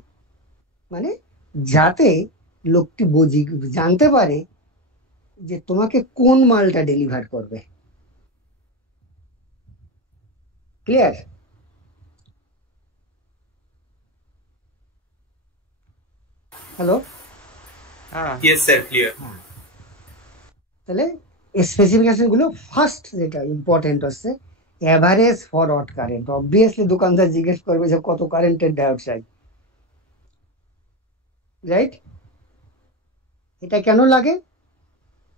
মানে যাতে লোকটি জানতে পারে যে তোমাকে কোন মালটা ডেলিভার করবে। Clear? Hello? Yes sir, clear. তাহলে স্পেসিফিকেশন গুলো ফার্স্ট যেটা ইম্পর্টেন্ট হচ্ছে এভারেজ ফরওয়ার্ড কারেন্ট। অবভিয়াসলি দোকানদার জিজ্ঞেস করবে যে কত কারেন্টের ডায়োড চাই, রাইট? এটা কেন লাগে?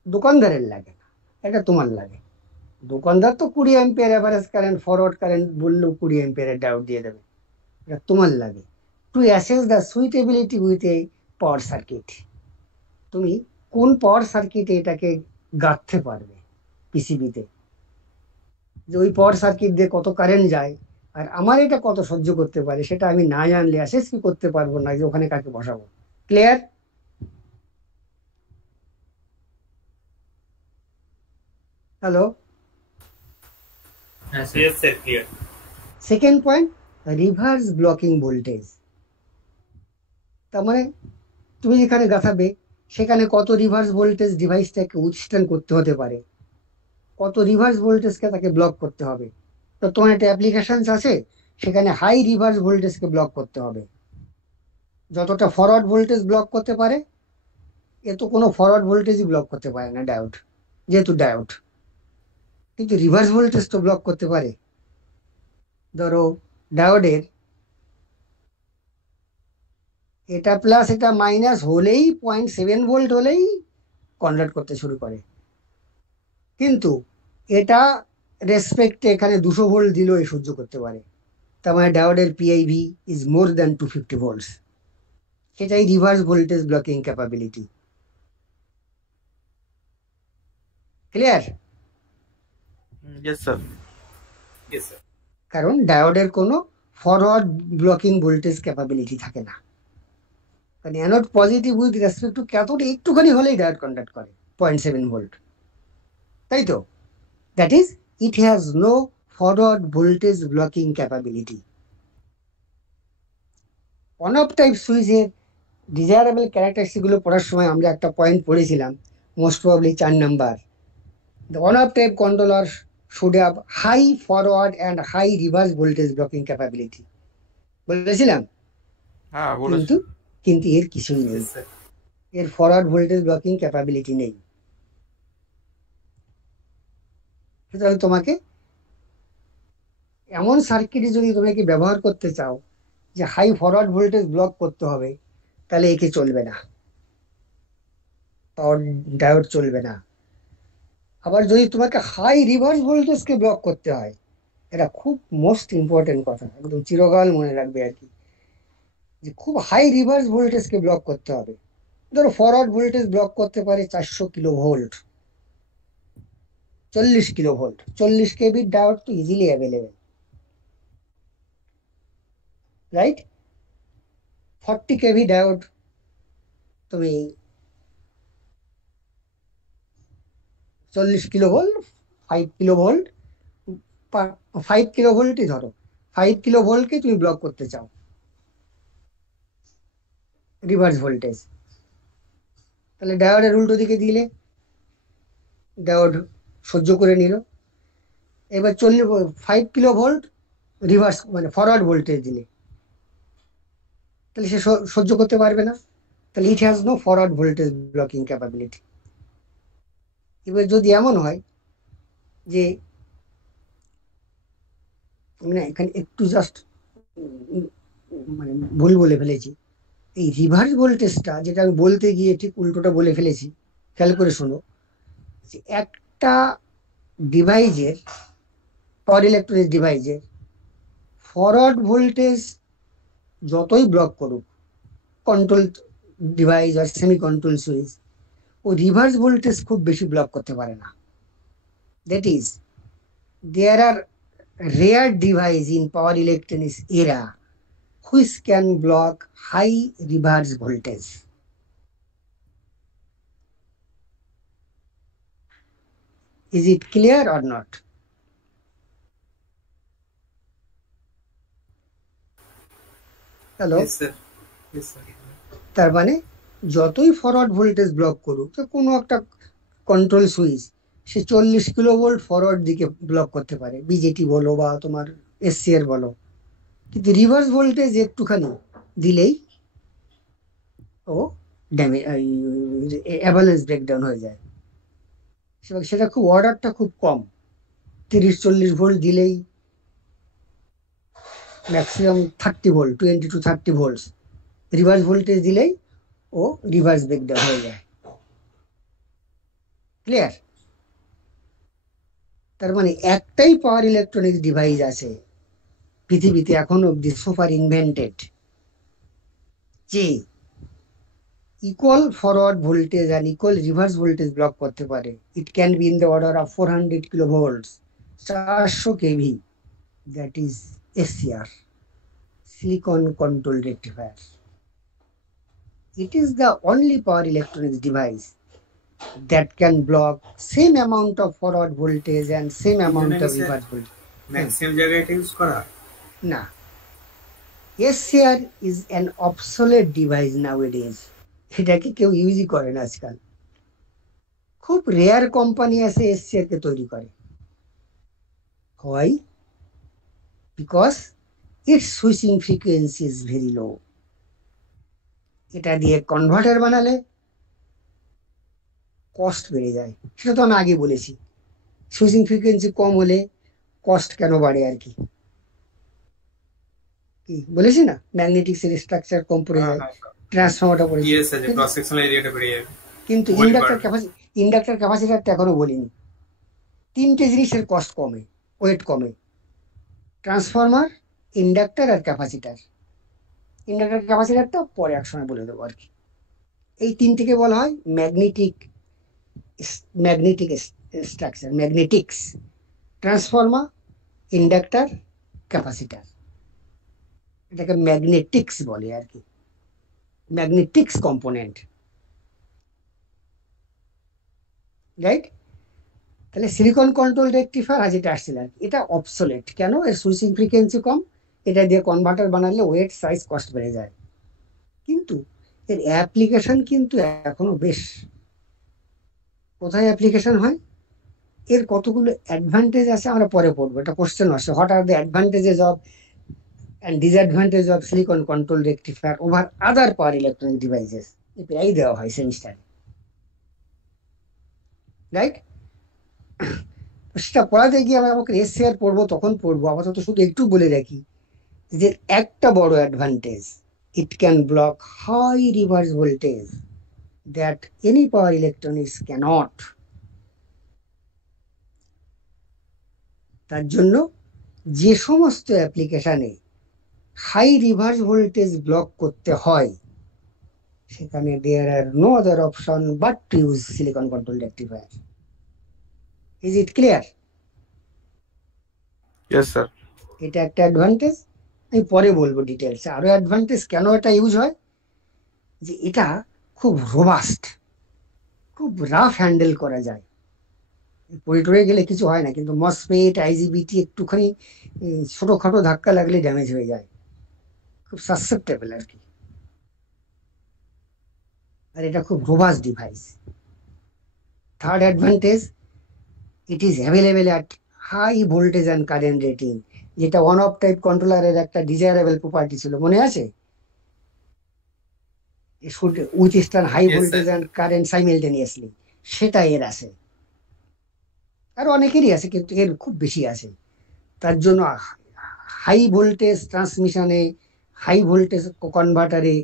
দোকানদারের লাগে না, এটা তোমার লাগে। দোকানদার তো 20 ampere average current forward current বললেও 20 অ্যাম্পিয়ারের ডায়োড দিয়ে দেবে, এটা তোমার লাগে। To assess the suitability with a power circuit, তুমি কোন পাওয়ার সার্কিটে এটাকে গাঁথতে পারবে পিসিবিতে, যে ওই পাওয়ার সার্কিট দিয়ে কত কারেন্ট যায় আর আমার এটা কত সহ্য করতে পারে, সেটা আমি না জানলে অ্যাসেস কি করতে পারবো না যে ওখানে কাকে বসাবো। ক্লিয়ার? হ্যালো? হ্যাঁ sir. Yes, sir, clear. Second point, reverse blocking voltage. তার মানে তুমি যেখানে গাঁথাবে সেখানে কত রিভার্স ভোল্টেজ ডিভাইসটাকে উইথস্ট্যান্ড করতে হতে পারে, কত রিভার্স ভোল্টেজকে তাকে ব্লক করতে হবে। তো তোমার একটা অ্যাপ্লিকেশন আছে, সেখানে হাই রিভার্স ভোল্টেজকে ব্লক করতে হবে। যতটা ফরওয়ার্ড ভোল্টেজ ব্লক করতে পারে, এ তো কোনো ফরওয়ার্ড ভোল্টেজই ব্লক করতে পারে না ডায়োড, যেহেতু ডায়োড। কিন্তু রিভার্স ভোল্টেজ তো ব্লক করতে পারে। ধরো ডায়োডের এটা প্লাস এটা মাইনাস হলেই 0.7 ভোল্ট হলেই কনভার্ট করতে শুরু করে, কিন্তু এটা রেসপেক্টে এখানে 200 ভোল্ট দিলেও সহ্য করতে পারে। তার মানে ডায়োডের PIV is more than 250 volts. সেটাই reverse voltage blocking capability. Clear? Yes sir. Yes, sir. কারণ ডায়োডের কোনো ফরওয়ার্ড ব্লকিং ভোল্টেজ ক্যাপাবিলিটি থাকে না, কারণ anode positive with respect to cathode একটুখানি হলেই ডায়োড কন্ডাক্ট করে 0.7 ভোল্ট, তাই তো? That is it has no forward voltage blocking capability. On off type সুইচের ডিজায়ারেবল ক্যারেক্টারিস্টিক গুলো পড়ার সময় আমরা একটা পয়েন্ট পড়েছিলাম, most probably 4 number. The on-off type controller should have high forward and high reverse voltage blocking capability. বলেছিলাম? হ্যাঁ কিন্তু বলেছেন। কিন্তু এর কিছুই নেই, Yes, sir. এর ফরওয়ার্ড ভোল্টেজ ব্লকিং ক্যাপাবিলিটি নেই। সুতরাং তোমাকে এমন সার্কিট যদি তোমাকে ব্যবহার করতে চাও যে হাই ফরওয়ার্ড ভোল্টেজ ব্লক করতে হবে, তাহলে একে চলবে না, পাওয়ার ডায়োড চলবে না। আবার যদি তোমাকে হাই রিভার্স ভোল্টেজকে ব্লক করতে হয়, এটা খুব মোস্ট ইম্পর্টেন্ট কথা, একদম চিরকাল মনে রাখবে আর কি, যে খুব হাই রিভার্স ভোল্টেজকে ব্লক করতে হবে। ধরো ফরওয়ার্ড ভোল্টেজ ব্লক করতে পারে 400 kilo volt, 40 kilo volt, 40 KV diode তো easily available, right? 40 KV diode তুমি 40 kilo volt, 5 kilo volt, 5 kilo ভোল্টই ধরো, 5 কিলো ভোল্টকে তুমি ব্লক করতে চাও রিভার্স ভোল্টেজ, তাহলে ডায়োডের উল্টো দিকে দিলে ডায়োড সহ্য করে নিল। এবার 5 কিলো ভোল্ট রিভার্স মানে ফরওয়ার্ড ভোল্টেজ দিলে, তাহলে সে সহ্য করতে পারবে না, তাহলে it has no forward voltage blocking capability. এবার যদি এমন হয় যে মানে এখানে একটু জাস্ট মানে ভুল বলে ফেলেছি, এই রিভার্স ভোল্টেজটা যেটা আমি বলতে গিয়ে ঠিক উল্টোটা বলে ফেলেছি, খেয়াল করে শোনো, যে একটা ডিভাইসের পাওয়ার ইলেকট্রনিক ডিভাইসের ফরওয়ার্ড ভোল্টেজ যতই ব্লক করুক কন্ট্রোল ডিভাইস আর সেমি কন্ট্রোল সুইচ, ও রিভার্স ভোল্টেজ খুব বেশি ব্লক করতে পারে না। That is there are rare device in power electronics এরা which can block high reverse voltage. Is it clear or not? Hello? Yes, sir. Yes, sir. তার মানে যতই ফরওয়ার্ড ভোল্টেজ ব্লক করুক, তো কোনো একটা কন্ট্রোল সুইচ সে 40 কিলো ভোল্ট ফরওয়ার্ড দিকে block করতে পারে, বিজেটি বলো বা তোমার এসসিআর বলো, কিন্তু রিভার্স ভোল্টেজ একটুখানি দিলেই ও ড্যামেজ অ্যাভালেন্স ব্রেকডাউন হয়ে যায়। সেটা খুব অর্ডারটা খুব কম, 30-40 ভোল্ট দিলেই maximum 30 volt, 20 to 30 volt reverse voltage দিলেই ও রিভার্স ব্রেকডাউন হয়ে যায়। ক্লিয়ার? তার মানে একটাই পাওয়ার ইলেকট্রনিক্স ডিভাইস আছে পৃথিবীতে এখন অব্দি সুপার ইনভেন্টেড, যে ইকুয়াল ফরওয়ার্ড ভোল্টেজ আর ইকুয়াল রিভার্স ভোল্টেজ ব্লক করতে পারে। It can be in the order of 400 kilovolts, 400 kV, that is SCR, silicon control rectifier. It is the only power electronics device that can block same amount of forward voltage and same amount of reverse voltage. Maximum জায়গায় এটা use করা না, SCR is an obsolete device nowadays. এটাকে কেউ ইউজই করে না আজকাল। খুব রেয়ার কোম্পানি আছে SCR কে তৈরি করে। Why? Because its switching frequency is very low. এটা দিয়ে কনভার্টার বানালে কস্ট বেড়ে যায়, সেটা তো আমি আগে বলেছি। সুইচিং ফ্রিকোয়েন্সি কম হলে কস্ট কেন বাড়ে আর কি বলেছি না, ম্যাগনেটিক্স এর স্ট্রাকচার কম পড়ে যায়, ট্রান্সফর্মারটা পড়ে যায়, ক্রস সেকশনাল এরিয়াটা বেড়ে যাবে। কিন্তু ইন্ডাক্টর ক্যাপাসিটারটা এখনো বলিনি। 3টে জিনিসের কস্ট কমে, ওয়েট কমে, ট্রান্সফর্মার, ইন্ডাক্টর আর ক্যাপাসিটার। ইন্ডাক্টর ক্যাপাসিটারটা পরে এক সময় বলে দেবো আর কি। এই 3টিকে বলা হয় magnetic structure, magnetics, transformer, inductor, capacitor. এটাকে ম্যাগনেটিক্স বলে আর কি, ম্যাগনেটিক্স কম্পোনেন্ট, রাইট? তাহলে সিলিকন কন্ট্রোল রেকটিফায়ার আজ এটা আসছিল আর কি। এটা অবসোলেট কেন? এর সুইচিং ফ্রিকোয়েন্সি কম, এটা দিয়ে কনভার্টার বানালে ওয়েট, সাইজ, কস্ট বেড়ে যায়। কিন্তু এর অ্যাপ্লিকেশন কিন্তু এখনো বেশ, কোথায় অ্যাপ্লিকেশন হয়, এর কতগুলো অ্যাডভান্টেজ আছে আমরা পরে পড়বো, এটা কোশ্চেন আসে, what are the advantages of and disadvantage of silicon control rectifier over other power electronic devices, এই দেওয়া হয় সেমিস্টারে, রাইট? সেটা পড়াতে গিয়ে আমরা আমাকে SCR পড়বো, তখন পড়বো। আপাতত শুধু একটু বলে রাখি যে একটা বড় advantage, it can block high reverse voltage that any power electronics can't. তার জন্য যে সমস্ত অ্যাপ্লিকেশনে হাই রিভার্স ভোল্টেজ ব্লক করতে হয় সেখানে there are no other option but to use silicon control rectifier. Is it clear? Yes sir. এটা একটা অ্যাডভান্টেজ, আমি পরে বলবো ডিটেলস। আরো অ্যাডভান্টেজ কেন এটা ইউজ হয়, যে এটা খুব রোবাস্ট, খুব রাফ হ্যান্ডেল করা যায়, পড়ে টরে গেলে কিছু হয় না, কিন্তু মসফেট, IGBT একটুখানি ছোটখাটো ধাক্কা লাগলে ড্যামেজ হয়ে যায়, খুব সাসেপ্টেবল আর কি। আর এটা খুব robust device. Third advantage, it is available at high voltage and current rating, যেটা ওয়ান অফ টাইপ কন্ট্রোলারের একটা ডিজায়ারেবল প্রপার্টি ছিল, মনে আছে? Withstand high voltage and current simultaneously, সেটা এর আছে। আর অনেকেরই আছে, কিন্তু এর খুব বেশি আছে। তার জন্য হাই ভোল্টেজ ট্রান্সমিশনে, হাই ভোল্টেজ কনভার্টারে,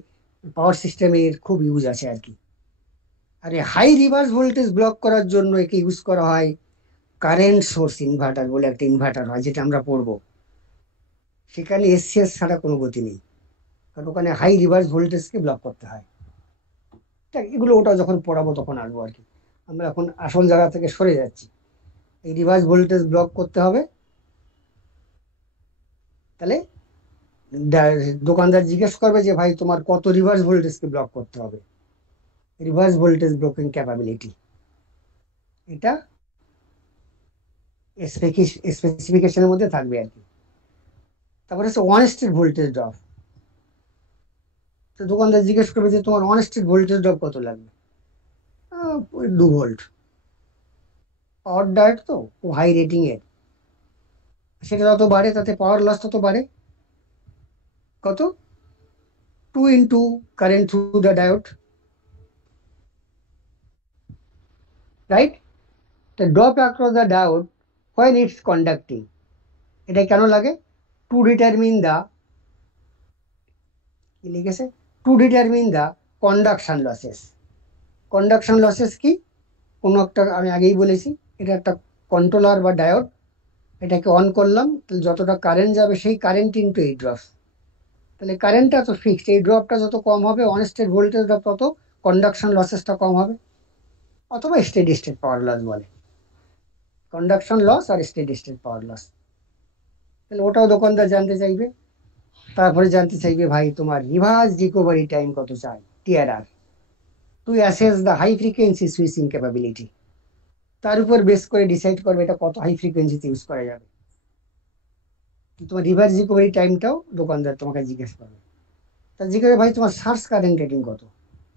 পাওয়ার সিস্টেমের খুব ইউজ আছে আর কি। আর হাই রিভার্স ভোল্টেজ ব্লক করার জন্য একে ইউজ করা হয় কারেন্ট সোর্স ইনভার্টার বলে একটা ইনভার্টার হয়, যেটা আমরা পড়বো। সেখানে SCR ছাড়া কোনো গতি নেই, কারণ ওখানে হাই রিভার্স ভোল্টেজকে ব্লক করতে হয়। এগুলো ওটা যখন পড়াবো তখন আসবো আর কি। আমরা এখন আসল জায়গা থেকে সরে যাচ্ছি। এই রিভার্স ভোল্টেজ ব্লক করতে হবে, তাহলে দোকানদার জিজ্ঞেস করবে যে ভাই তোমার কত রিভার্স ভোল্টেজকে ব্লক করতে হবে, রিভার্স ভোল্টেজ ব্লকিং ক্যাপাবিলিটি, এটা স্পেসিফিকেশনের মধ্যে থাকবে আর কি। তারপরে হচ্ছে ওয়ান স্টেট ভোল্টেজ ড্রপ। তো দোকানদার জিজ্ঞেস করবে যে তোমার ওয়ান স্টেট ভোল্টেজ ড্রপ কত লাগবে, 2 ভোল্ট। পাওয়ার ডায়েট তো খুব হাই রেটিং এর, সেটা যত বাড়ে তাতে পাওয়ার লস তত বাড়ে। কত? 2 into current through the diode, right? the drop across the diode when it's conducting, এটা কেন লাগে? to determine the কি লিখেছে, to determine the conduction losses. conduction losses কি? কোনো একটা, আমি আগেই বলেছি, এটা একটা কন্ট্রোলার বা ডায়োড, এটাকে অন করলাম, তাহলে যতটা কারেন্ট যাবে সেই কারেন্ট ইনটু এই ড্রপ, তাহলে কারেন্টটা তো ফিক্সড, এই ড্রপটা যত কম হবে অন স্টেট ভোল্টেজ ড্রপ তত কন্ডাকশন লসেসটা কম হবে, অথবা স্টেডি স্টেট পাওয়ার লস বলে, কন্ডাকশন লস আর স্টেডি স্টেট পাওয়ার লস। তাহলে ওটাও দোকানদার জানতে চাইবে। তারপরে জানতে চাইবে ভাই তোমার রিভার্স রিকভারি টাইম কত চাই, TRR, to assess the high frequency switching capability. তার উপর বেস করে ডিসাইড করবে এটা কত হাই ফ্রিকোয়েন্সিতে ইউজ করা যাবে। তোমার রিভার্স রিকভারি টাইমটাও দোকানদার তোমাকে জিজ্ঞেস করবে। তা জিজ্ঞাসা ভাই তোমার সার্চ কারেন্ট রেটিং কত,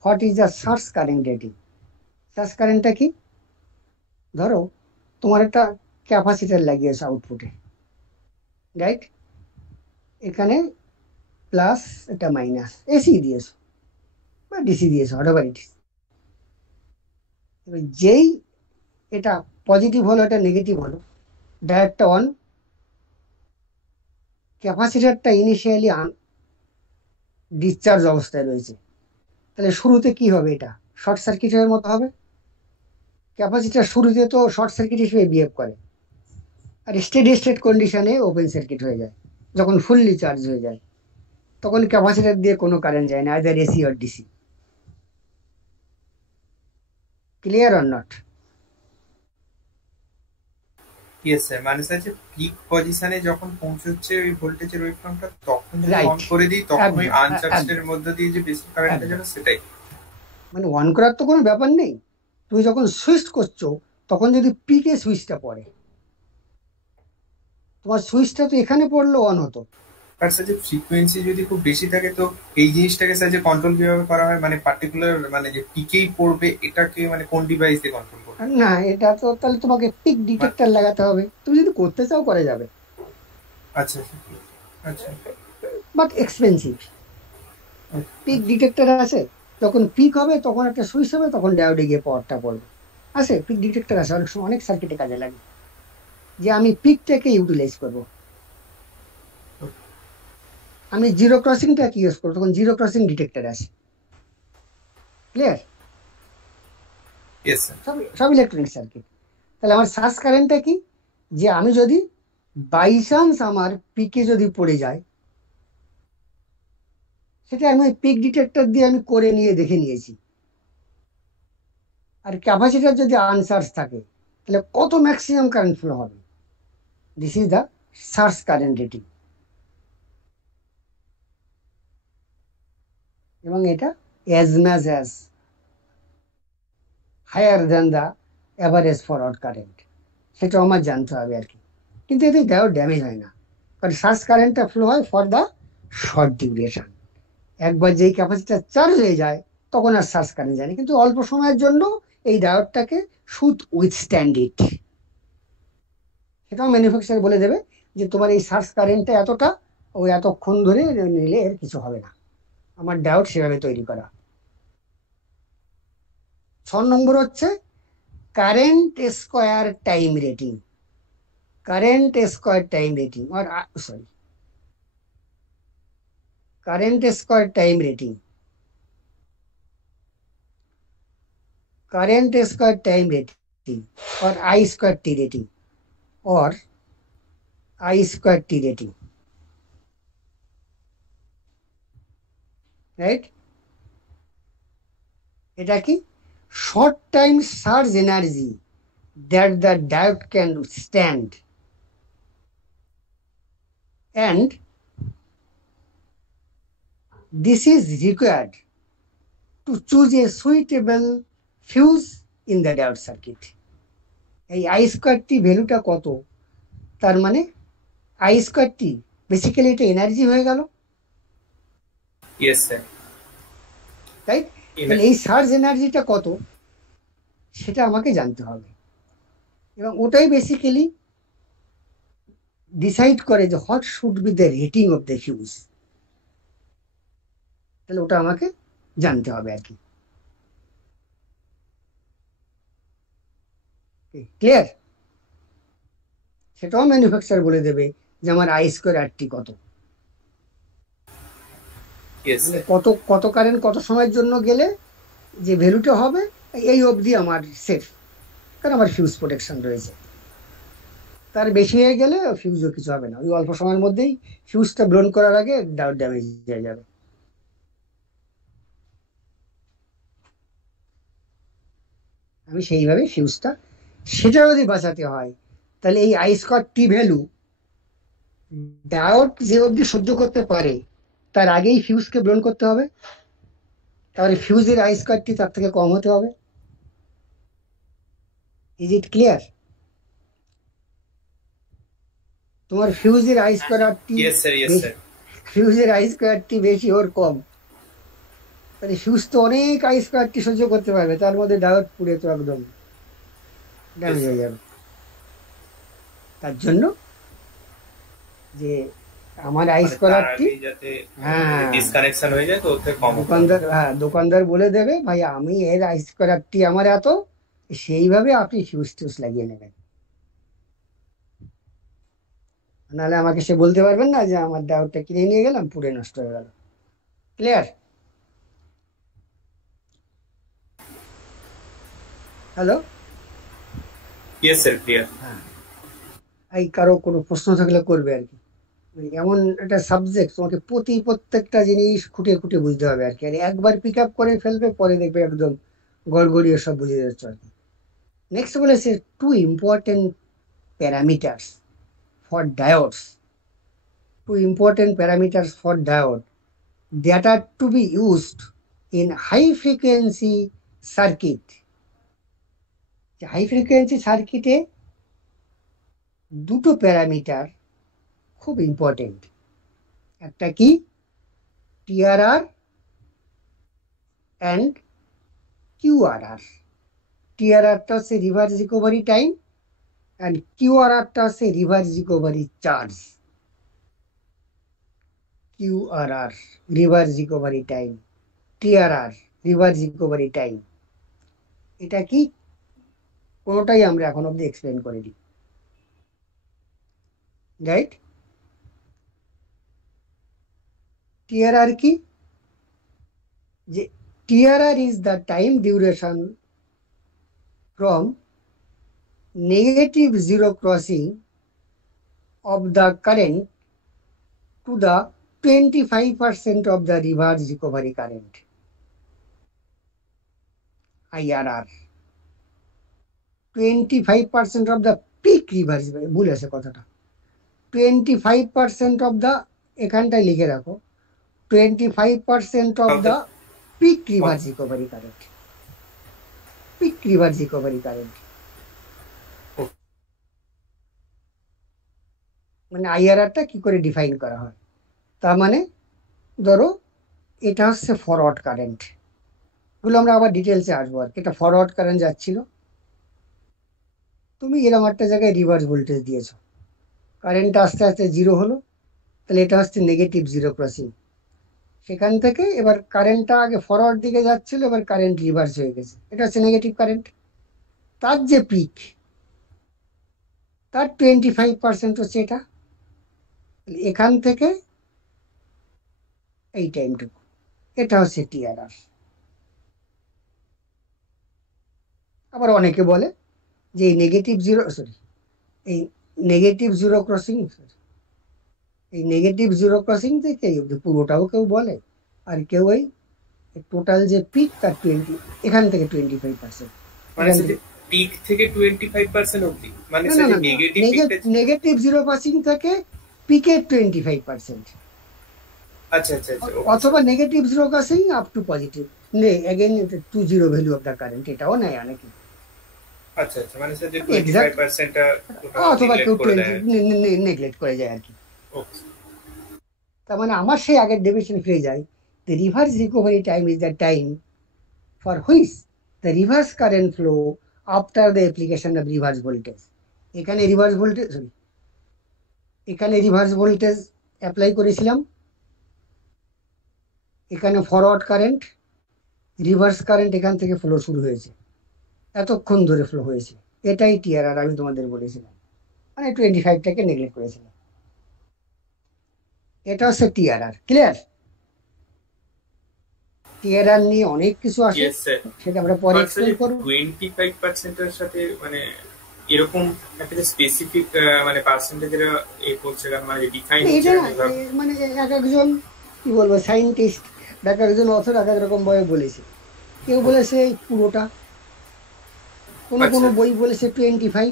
what is the search current rating? Search কারেন্টটা কি? ধরো তোমার একটা ক্যাপাসিটার লাগিয়েছে আউটপুটে, রাইট, এখানে প্লাস এটা মাইনাস, এসি দিয়েছো বা ডিসি দিয়েছো, হোয়াটএভার ইট ইজ। যেই এটা পজিটিভ হলো এটা নেগেটিভ হলো, ডায়োডটা অন, ক্যাপাসিটারটা ইনিশিয়ালি ডিসচার্জ অবস্থায় রয়েছে, তাহলে শুরুতে কি হবে, এটা শর্ট সার্কিটের মতো হবে। ক্যাপাসিটার শুরুতে তো শর্ট সার্কিট হিসেবে বিহেভ করে, আর স্টেডি স্টেট কন্ডিশনে ওপেন সার্কিট হয়ে যায়, যখন ফুললি চার্জ হয়ে যায় তখন ক্যাপাসিটার দিয়ে কোনো কারেন্ট যায় না, either AC or DC. Clear or not? Yes sir, মানে স্যার যে পিক পজিশনে যখন পৌঁছচ্ছে ওই ভোল্টেজের ওয়েভফর্মটা, তখন যদি Right. অন করে দিই তখন ওই একদম, আনচার্জড এর মধ্যে দিয়ে যে বেসিক কারেন্টটা যাবে সেটাই। মানে অন করার তো কোনো ব্যাপার নেই, তুমি যখন সুইচ করছো তখন যদি পিকে সুইচটা পড়ে, তোমার সুইচটা তো এখানে পড়লো অন হতো। আর স্যার যে ফ্রিকোয়েন্সি যদি খুব বেশি থাকে তো এই জিনিসটাকে স্যার যে কন্ট্রোল কিভাবে করা হয়, মানে পার্টিকুলার মানে যে পিকেই পড়বে এটাকে মানে কোন ডিভাইস দিয়ে কন্ট্রোল করবে? না, এটা তো তাহলে তোমাকে পিক ডিটেক্টর লাগাতে হবে, তুমি যদি করতে চাও করা যাবে, আচ্ছা আচ্ছা বাট এক্সপেন্সিভ। পিক ডিটেক্টর আছে, যখন পিক হবে তখন একটা সুইচ হবে, তখন ডায়োডে গিয়ে পাওয়ারটা পড়বে। আছে পিক ডিটেক্টর আছে, অনেক সময় অনেক সার্কিটে কাজে লাগে, যে আমি পিকটাকে ইউটিলাইজ করব। আমি জিরো ক্রসিংটাকে ইউজ করবো, তখন জিরো ক্রসিং ডিটেক্টর আছে। ক্লিয়ার? Yes sir. সব ইলেকট্রনিক সার্কিট। তাহলে আমার সার্চ কারেন্টটা কি, যে আমি যদি বাই চান্স আমার পিকে যদি পড়ে যায়, সেটা আমি পিক ডিটেক্টর দিয়ে আমি করে নিয়ে দেখে নিয়েছি। আর ক্যাপাসিটার যদি আনচার্জ থাকে তাহলে কত ম্যাক্সিমাম কারেন্ট ফ্লো হবে, this is the search current rating. এবং এটা as much as higher than the average forward current, সেটা আমার জানতে হবে আর কি। কিন্তু এতে ডায়োড ড্যামেজ হয় না, কারণ সার্চ কারেন্টটা ফ্লো হয় ফর দ্য শর্ট ডিউরেশন। একবার যেই ক্যাপাসিটার চার্জ হয়ে যায় তখন আর সার্চ কারেন্ট যায় না, কিন্তু অল্প সময়ের জন্য এই ডায়োডটাকে শুড উইথস্ট্যান্ড ইট। সেটাও ম্যানুফ্যাকচারার বলে দেবে যে তোমার এই সার্চ কারেন্টটা এতটা, ওই এতক্ষণ ধরে নিলে এর কিছু হবে না। আমার ডায়োড সেভাবে তৈরি করা। 6 নম্বর হচ্ছে current square time rating. Current square time rating আর sorry current square time rating, current square time rating or I square T rating or I square T rating, right? এটা কি? short time surge energy that the diode can withstand and this is required to choose a suitable fuse in the diode circuit. এই I square T ভ্যালুটা কত, তার মানে I square T basically এটা energy হয়ে গেল, ইয়েস স্যার, রাইট? তাহলে এই সার্জ এনার্জিটা কত সেটা আমাকে জানতে হবে, এবং ওটাই বেসিক্যালি ডিসাইড করে যে what should be the rating of the fuse. তাহলে ওটা আমাকে জানতে হবে আর কি। ক্লিয়ার? সেটাও ম্যানুফ্যাকচার বলে দেবে যে আমার আই স্কোয়ার আর টি কত, মানে কত কত কারেন্ট কত সময়ের জন্য গেলে যে ভ্যালুটা হবে এই অবধি আমার সেফ, কারণ আমার ফিউজ প্রোটেকশন রয়েছে। তার বেশি হয়ে গেলে ফিউজও কিছু হবে না, ওই অল্প সময়ের মধ্যেই ফিউজটা ব্লোন করার আগে ড্যামেজ হয়ে যাবে। আমি সেইভাবে ফিউজটা, সেটা যদি বাঁচাতে হয় তাহলে এই I square T value diode যে অবধি সহ্য করতে পারে তার আগেই ফিউজকে ব্লোন করতে হবে, তাহলে ফিউজের আই স্কোয়ার টি তার থেকে কম হতে হবে। Is it clear? তোমার ফিউজের আই স্কোয়ার আর টি, ফিউজের আই স্কোয়ার টি বেশি ওর কম, তাহলে ফিউজ তো অনেক আই স্কোয়ার টি সহ্য করতে পারবে, তার মধ্যে ডায়োড পুড়ে তো একদম ড্যামেজ হয়ে যাবে। তার জন্য যে আমার আই স্কোয়ার টি, হ্যাঁ ডিসকানেকশন হয়ে যায় তো ওতে কম, দোকানদার বলে দেবে ভাই আমি এর আই স্কোয়ার টি আমার এত, সেইভাবে আপনি ফিউজ টিউজ লাগিয়ে নেবেন, নাহলে আমাকে সে বলতে পারবেন না যে আমার ডায়োডটা কিনে নিয়ে গেলাম পুড়ে নষ্ট হয়ে গেল। Clear? Hello? Yes sir, clear. হ্যাঁ, এই কারো কোনো প্রশ্ন থাকলে করবে আর কি, এমন একটা সাবজেক্ট তোমাকে প্রত্যেকটা জিনিস খুঁটিয়ে খুঁটিয়ে বুঝতে হবে আর কি, আর একবার পিক আপ করে ফেলবে পরে দেখবে একদম গড়গড়িয়ে সব বুঝে যাচ্ছে আর কি। নেক্সট বলেছে two important parameters for diodes, two important parameters for diode that are to be used in high frequency circuit. High frequency সার্কিটে দুটো প্যারামিটার খুব ইম্পর্টেন্ট, একটা কি টিআরআর অ্যান্ড কিউআরআর। টিআরআরটা হচ্ছে রিভার্স রিকভারি টাইম অ্যান্ড কিউআরআরটা হচ্ছে reverse recovery charge. QRR reverse recovery time, TRR reverse recovery time. এটা কি কোনোটাই আমরা এখন অব্দি এক্সপ্লেন করিনি, রাইট? টিআরআর কি? যে TRR is the time duration from negative zero crossing of the current to the 25% of the reverse recovery current, IRR, 25% of the peak reverse, ভুল আছে কথাটা, 25% of the, এখানটায় লিখে রাখো 25% of the peak reverse recovery current, peak reverse recovery current, মানে আইআরআরটা কি করে define করা হয়, তার মানে ধরো এটা হচ্ছে ফরওয়ার্ড কারেন্ট, এগুলো আমরা আবার ডিটেলসে আসবো আর কি। এটা ফরওয়ার্ড কারেন্ট যাচ্ছিল, তুমি এরকম একটা জায়গায় রিভার্স ভোল্টেজ দিয়েছো, কারেন্টটা আস্তে আস্তে জিরো হলো, তাহলে এটা হচ্ছে নেগেটিভ জিরো ক্রসিং। সেখান থেকে এবার কারেন্টটা আগে ফরওয়ার্ড দিকে যাচ্ছিল, এবার কারেন্ট রিভার্স হয়ে গেছে, এটা হচ্ছে নেগেটিভ কারেন্ট। তার যে পিক, তার 25% হচ্ছে এটা, এখান থেকে এই টাইমটুকু, এটা হচ্ছে টিআরআর। আবার অনেকে বলে যে এই নেগেটিভ জিরো ক্রসিং থেকে পুরোটাও কেউ বলে, আর কেউ ওই টোটাল যে পিক তার 20, এখান থেকে 25%, পিক থেকে 25% অবধি, মানে নেগেটিভ জিরো ক্রসিং থেকে পিকের 25%, আচ্ছা আচ্ছা আচ্ছা, অথবা negative zero crossing up to positive, again to zero value of the current, এটাও নেয় অনেকে। আচ্ছা আচ্ছা, মানে স্যার যে 25%টা অথবা কেউ নেগলেক্ট করে যায় আর কি। তার মানে আমার সেই আগের ডেফিনেশন ফিরে যায়, the reverse recovery time is the time for which the reverse current flow after the application of reverse voltage. এখানে রিভার্স ভোল্টেজ অ্যাপ্লাই করেছিলাম, এখানে ফরওয়ার্ড কারেন্ট, রিভার্স কারেন্ট এখান থেকে ফ্লো শুরু হয়েছে, এতক্ষণ ধরে ফ্লো হয়েছে, এটাই টিআরআর আমি তোমাদের বলেছিলাম, মানে 25টাকে নেগলেক্ট করেছিলাম। এটা হচ্ছে টিআরআর। ক্লিয়ার? টিআরআর নিয়ে অনেক কিছু আসে, ইয়েস স্যার। সেটা আমরা পরে বাট স্যার এক্সপ্লেন করব। 25% এর সাথে মানে এরকম একটা স্পেসিফিক মানে পার্সেন্টেজের এ করছে মানে ডিফাইন এটা হচ্ছে মানে এক একজন কি বলবো সায়েন্টিস্ট, এক একজন অথর এক এক রকম ভাবে বলেছে। কেউ বলেছে পুরোটা, কোনো বই বলেছে 25।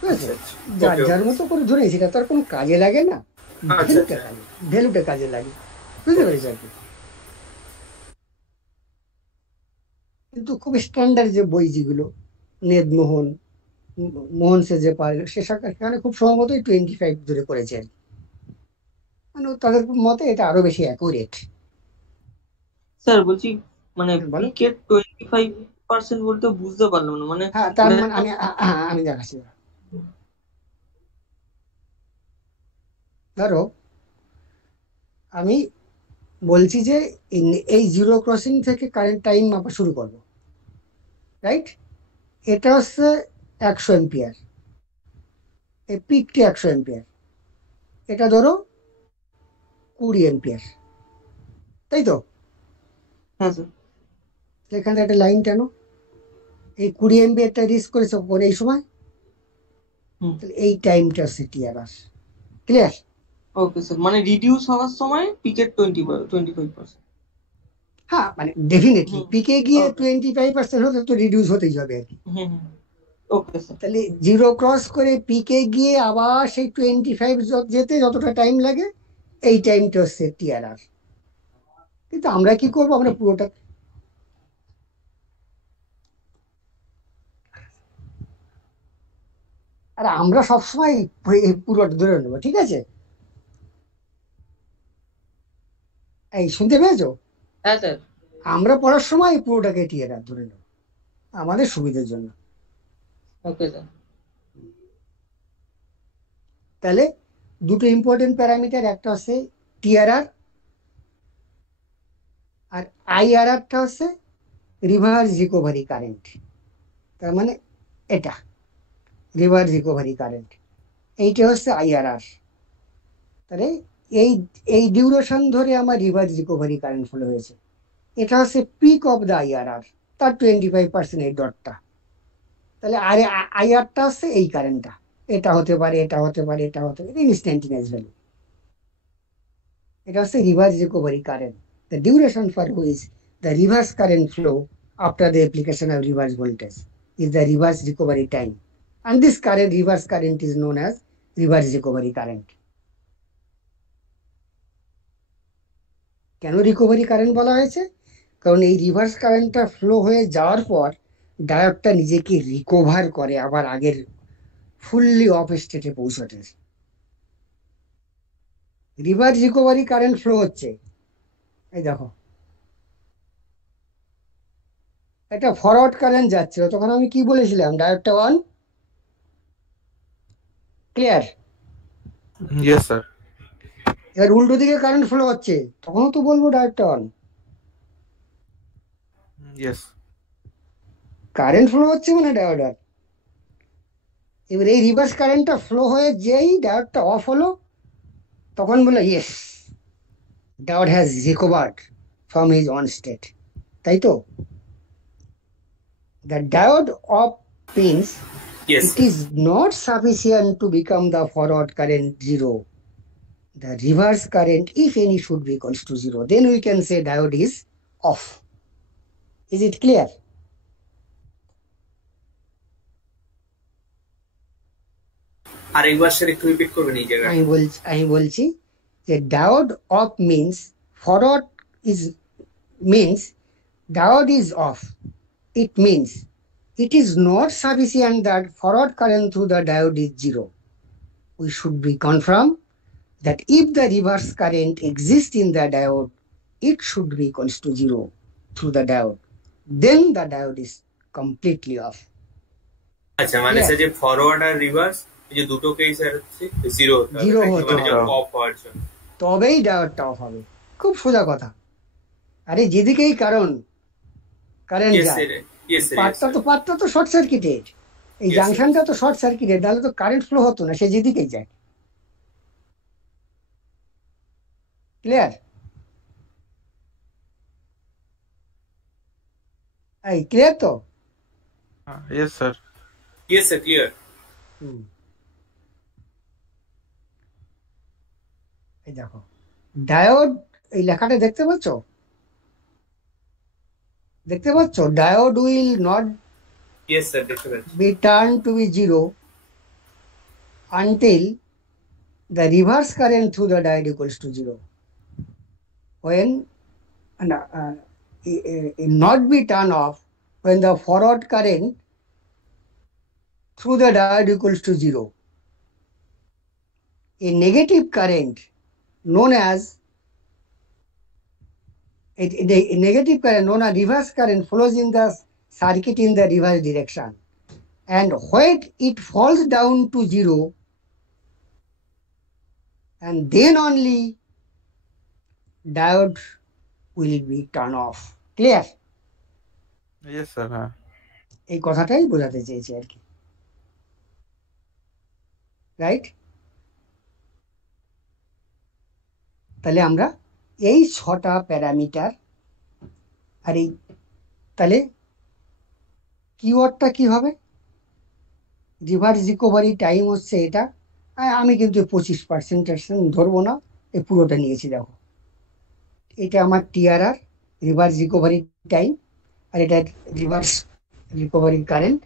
বুঝেছো? যার যার মতো করে ধরেছি, এটা তার কোনো কাজে লাগে না, ভ্যালুটা কাজে লাগে। বুঝতে পেরেছি আর কি। কিন্তু খুব স্ট্যান্ডার্ড যে বই যেগুলো নেদমোহন, মোহন সে যে পারে, সেখানে খুব সম্ভবত 25 ধরে করেছে আর কি। মানে তাদের মতে এটা আরো বেশি অ্যাকুরেট। স্যার বলছি মানে পিকের 25% বলতে বুঝতে পারলাম না, মানে হ্যাঁ তার মানে আমি দেখাচ্ছি। ধরো আমি বলছি যে এই জিরো ক্রসিং থেকে কারেন্ট টাইম মাপা শুরু করবো, রাইট? এটা হচ্ছে 100 এম্পিয়ার, এই পিকটি 100 এম্পিয়ার, এটা ধরো 20 এম্পিয়ার, তাই তো? হ্যাঁ স্যার। এখানে একটা লাইন টানো, এই 20 এম্পিয়ারটা রিচ করেছে কোন এই সময়, এই টাইমটা হচ্ছে টিআরআর। ক্লিয়ার? ওকে স্যার, মানে রিডিউস হওয়ার সময় পিকের 25%। হ্যাঁ মানে ডেফিনেটলি পিকে গিয়ে 25% হতে তো রিডিউস হতেই হবে আর কি। Okay sir. তাহলে জিরো ক্রস করে পিকে গিয়ে আবার সেই 25 যেতে যতটা টাইম লাগে, এই টাইমটা হচ্ছে টিআরআর। কিন্তু আমরা কি করবো, আমরা পুরোটা আর আমরা সবসময় পুরোটা ধরে নেবো, ঠিক আছে? এই শুনতে পেয়েছো? হ্যাঁ স্যার। আমরা পড়ার সময় পুরোটাকে টিআরআর ধরে নেবো আমাদের সুবিধার জন্য। Okay sir. তাহলে দুটো ইম্পর্টেন্ট প্যারামিটার, একটা হচ্ছে টিআরআর আর আইআরআরটা হচ্ছে রিভার্স রিকভারি কারেন্ট। তার মানে এটা রিভার্স রিকভারি কারেন্ট, এইটা হচ্ছে আইআরআর। তাহলে এই এই ডিউরেশন ধরে আমার রিভার্স রিকভারি কারেন্ট ফ্লো হয়েছে, এটা হচ্ছে পিক অফ দ্য আইআরআর, তার 25% এই ডটটা। তাহলে আইআরটা হচ্ছে এই কারেন্টটা, এটা হতে পারে, এটা হতে পারে, এটা হতে পারে, ইনস্ট্যান্টিনিয়াস ভ্যালু। এটা হচ্ছে reverse recovery current, the duration for which the reverse current flow after the application of reverse voltage is the reverse recovery time, and this current reverse current is known as reverse recovery current. কেন recovery current বলা হয়েছে? কারণ এই reverse কারেন্টটা flow হয়ে যাওয়ার পর ডায়োডটা নিজেকে রিকভার করে আবার আগের ফুললি অফ স্টেটে পৌঁছাতে। রিভার্স রিকভারি কারেন্ট ফ্লো হচ্ছে, এই দেখো একটা ফরওয়ার্ড কারেন্ট যাচ্ছিল, তখন আমি কি বলেছিলাম, ডায়োডটা অন। ক্লিয়ার? Yes sir. এবার উল্টো দিকে কারেন্ট ফ্লো হচ্ছে, তখনও তো বলবো ডায়োডটা অন। ইয়েস। কারেন্ট ফ্লো হচ্ছে মানে ডায়োড অন। এবার এই রিভার্স কারেন্টটা ফ্লো হয়ে যেই ডায়োডটা অফ হলো, তখন বলে yes diode has recovered from his on state, তাই তো? The diode of means it is not sufficient to become the forward current zero. The reverse current, if any, should be equals to zero. Then we can say diode is off. Is it clear? আরেকবার sir একটু repeat করবেন এই জায়গায়। আমি বলছি যে diode off means forward means diode is off. It means it is not sufficient that forward current through the diode is zero. We should be confirmed that if the reverse current exists in the diode, it should be equals to zero through the diode. Then the diode is completely off. আচ্ছা মানে sir যে forward আর reverse এই যে দুটোকেই sir হচ্ছে zero হতে হবে of হওয়ার জন্য, তবেই ডায়োডটা অফ হবে। খুব সোজা কথা। আরে যেদিকেই কারেন্ট যায় Yes, sir. Yes, sir. পাতটা তো শর্ট সার্কিটেড, এই Yes, sir. জাংশনটা তো শর্ট সার্কিটেড, তাহলে তো কারেন্ট ফ্লো হতো না, সে যেদিকেই যায়। ক্লিয়ার? এই ক্লিয়ার তো? Yes sir. Yes, sir. Clear. এই দেখো ডায়োড, এই লেখাটা দেখতে পাচ্ছ? Diode will not Yes, sir. দেখতে পাচ্ছি। be turned to be zero until the reverse current through the diode equals to zero. When it not be turned off when the forward current through the diode equals to zero. A negative current known as reverse current flows in the circuit in the reverse direction, and when it falls down to zero, and then only diode will be turned off. Clear? Yes sir. হ্যাঁ, এই কথাটাই বোঝাতে চেয়েছি আর কি, right? তাহলে আমরা এই 6টা প্যারামিটার, আর এই তাহলে কিওয়ার্ডটা কি হবে? রিভার্স রিকভারি টাইম হচ্ছে এটা। আমি কিন্তু 25% ধরবো না, এই পুরোটা নিয়েছি। দেখো এটা আমার টিআরআর, রিভার্স রিকভারি টাইম, আর এটা রিভার্স রিকভারি কারেন্ট।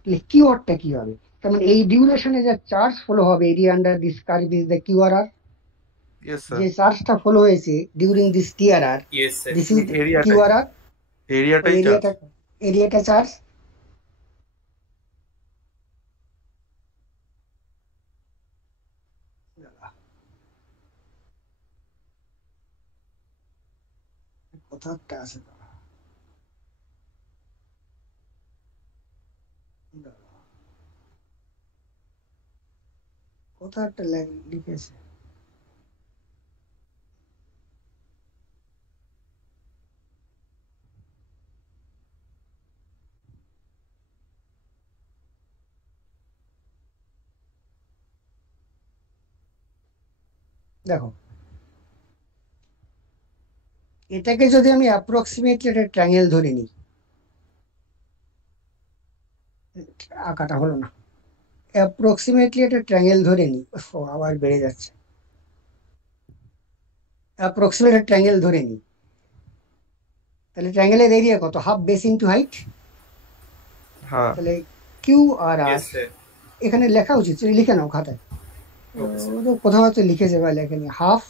তাহলে কিওয়ার্ডটা কি হবে? তার মানে এই ডিউরেশনে যে চার্জ ফলো হবে, area under this curve is the QRR. Yes sir. যে চার্জটা ফলো হয়েছে during this TRR, Yes, sir. This is এরিয়াটাই কিউআরআর। এরিয়াটাই এরিয়াটা চার্জ। কথাটা আছে কথাটা লিখেছে। দেখো এটাকে যদি আমি অ্যাপ্রক্সিমেটলি একটা ট্রায়াঙ্গেল ধরে নিই, আঁকাটা হলো না, অ্যাপ্রক্সিমেটলি একটা ট্রায়াঙ্গেল ধরে নিই, আবার বেড়ে যাচ্ছে, অ্যাপ্রক্সিমেট একটা ট্রায়াঙ্গেল ধরে নিই, তাহলে ট্রায়াঙ্গেলের এরিয়া কত? Half base into height. হ্যাঁ, তাহলে কিউ আর আর Yes, sir. এখানে লেখা উচিত, লিখে নাও খাতায়। Okay, sir. কোথাও হয়তো লিখেছে বা লেখেনি। হাফ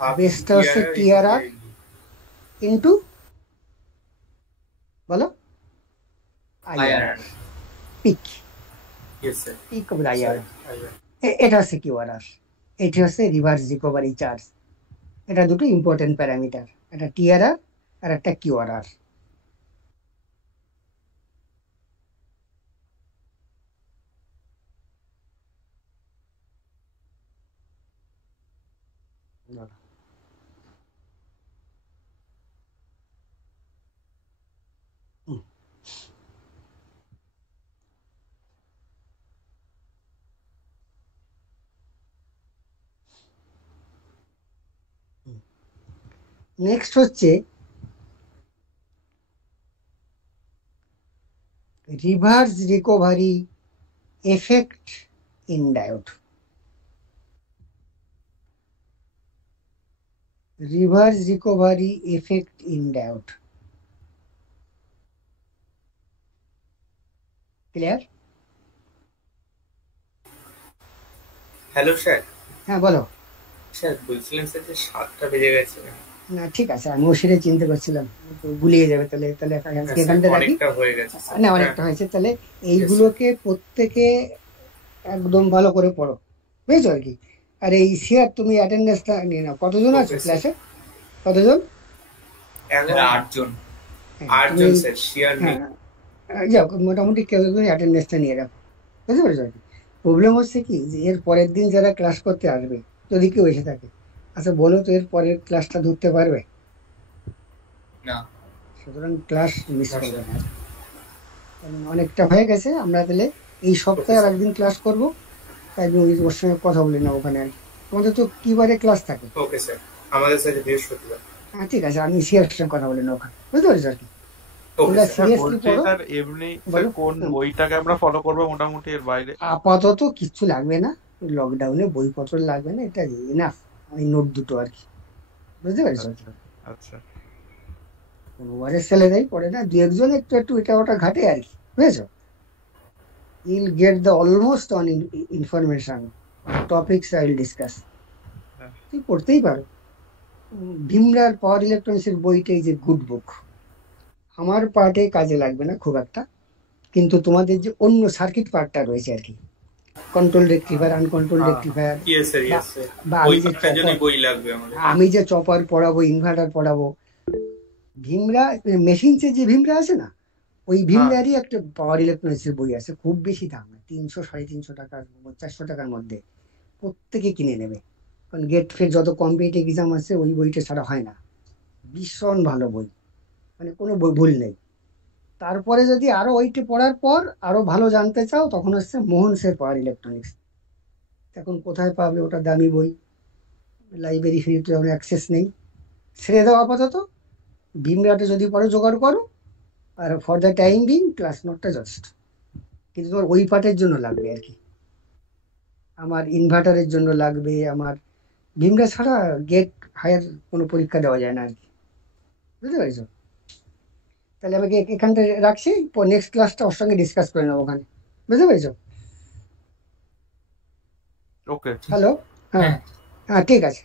Half বেসটা হচ্ছে TRR is টিআরআর ইন্টু, বলো, IR, peak, Yes, sir. Peak of IR. IR. এটা হচ্ছে কিউআরআর, এটি হচ্ছে রিভার্স রিকভারি চার্জ। এটা দুটো ইম্পর্টেন্ট প্যারামিটার, একটা টিআরআর আর একটা কিউআরআর। নেক্সট হচ্ছে reverse recovery effect in diode. Reverse recovery effect in diode. Clear? Hello sir. হ্যাঁ বলো। স্যার বলছিলেন স্যার যে 7টা বেজে গেছে। না ঠিক আছে, আমি সেটাই চিন্তা করছিলাম, গুলিয়ে যাবে। তাহলে তাহলে আজকে এখানটা রাখি। অনেকটা হয়ে গেছে স্যার। না অনেকটা হয়েছে। তাহলে এইগুলোকে প্রত্যেকে একদম ভালো করে পড়ো, বুঝছো আর কি। আর এই শেয়ার তুমি অ্যাটেন্ডেন্সটা নিয়ে নাও। কতজন আছো ক্লাসে? কতজন? 8 জন। 8 জন স্যার, শেয়ার নেই। যাও, মোটামুটি কেউ অ্যাটেন্ডেন্সটা নিয়ে রাখো, বুঝতে পেরেছো আর কি। প্রবলেম হচ্ছে কি যে এর পরের দিন যারা ক্লাস করতে আসবে, যদি কেউ এসে থাকে, আচ্ছা বলো তো এর পরের ক্লাসটা ধরতে পারবে না। সুতরাং ক্লাস মিস করবে না। অনেকটা হয়ে গেছে, আমরা তাহলে এই সপ্তাহে আর একদিন ক্লাস করবো, একদিন ওর সঙ্গে কথা বলে নেবো ওখানে আর কি। তোমাদের তো কি বারে ক্লাস থাকে? ওকে স্যার, আমাদের স্যার বৃহস্পতিবার। হ্যাঁ ঠিক আছে, আমি সিয়ার সঙ্গে কথা বলে নেবো ওখানে, বুঝতে পারছো আর কি। ওকে তোমরা স্যার। সিরিয়াসলি বলছি পড়ো। স্যার এমনি বলো। কোন বইটাকে আমরা ফলো করবো মোটামুটি এর বাইরে? আপাতত কিচ্ছু লাগবে না, লকডাউনে বইপত্র লাগবে না, এটা এনাফ। ওই নোট দুটো আর কি, বুঝতে পারছো? আচ্ছা ওভারে ছেলে দেয় পড়ে না, দু একজন একটু একটু এটা ওটা ঘাটে আর কি, বুঝেছো? I'll get the almost on information topics I will discuss. তুই পড়তেই পারো। ভীমরার পাওয়ার ইলেকট্রনিক্স এর বইটা ইজ এ গুড বুক। আমার পার্টে কাজে লাগবে না খুব একটা, কিন্তু তোমাদের যে অন্য সার্কিট পার্টটা রয়েছে আর কি, control rectifier, uncontrolled rectifier, yes sir, yes sir. বা ওই পার্টটার জন্য বই লাগবে আমাদের। আমি যে চপার পড়াবো, ইনভার্টার পড়াবো, ভীমরা মেশিনসে যে ভীমরা আছে না, ওই ভীমরারই একটা পাওয়ার ইলেকট্রনিক্স এর বই আছে, খুব বেশি দাম না, 300 350 টাকা 400 টাকার মধ্যে, প্রত্যেকে কিনে নেবে। কারণ গেট ফের যত কম্পিটিটিভ এক্সাম আছে ওই বইটা ছাড়া হয় না, ভীষণ ভালো বই, মানে কোনো ভুল নেই। তারপরে যদি আরো ওইটা পড়ার পর আরো ভালো জানতে চাও, তখন হচ্ছে মোহনসের পাওয়ার ইলেকট্রনিক্স। এখন কোথায় পাবে, ওটা দামি বই, লাইব্রেরি ফ্রিতে অ্যাক্সেস নেই, ছেড়ে দাও আপাতত। ভীমরাটে যদি পরে জোগাড় করো, আর for the time being class নোটটা জাস্ট, কিন্তু তোমার ওই পার্টের জন্য লাগবে আর কি, আমার ইনভার্টারের জন্য লাগবে। আমার ভীমরা ছাড়া গেট হায়ার কোনো পরীক্ষা দেওয়া যায় না আর কি, বুঝতে পারছো? তাহলে আমাকে এখানটা রাখছি, নেক্সট ক্লাসটা ওর সঙ্গে ডিসকাস করে নেবো ওখানে, বুঝতে পেরেছো? ওকে হ্যালো, হ্যাঁ হ্যাঁ হ্যাঁ ঠিক আছে।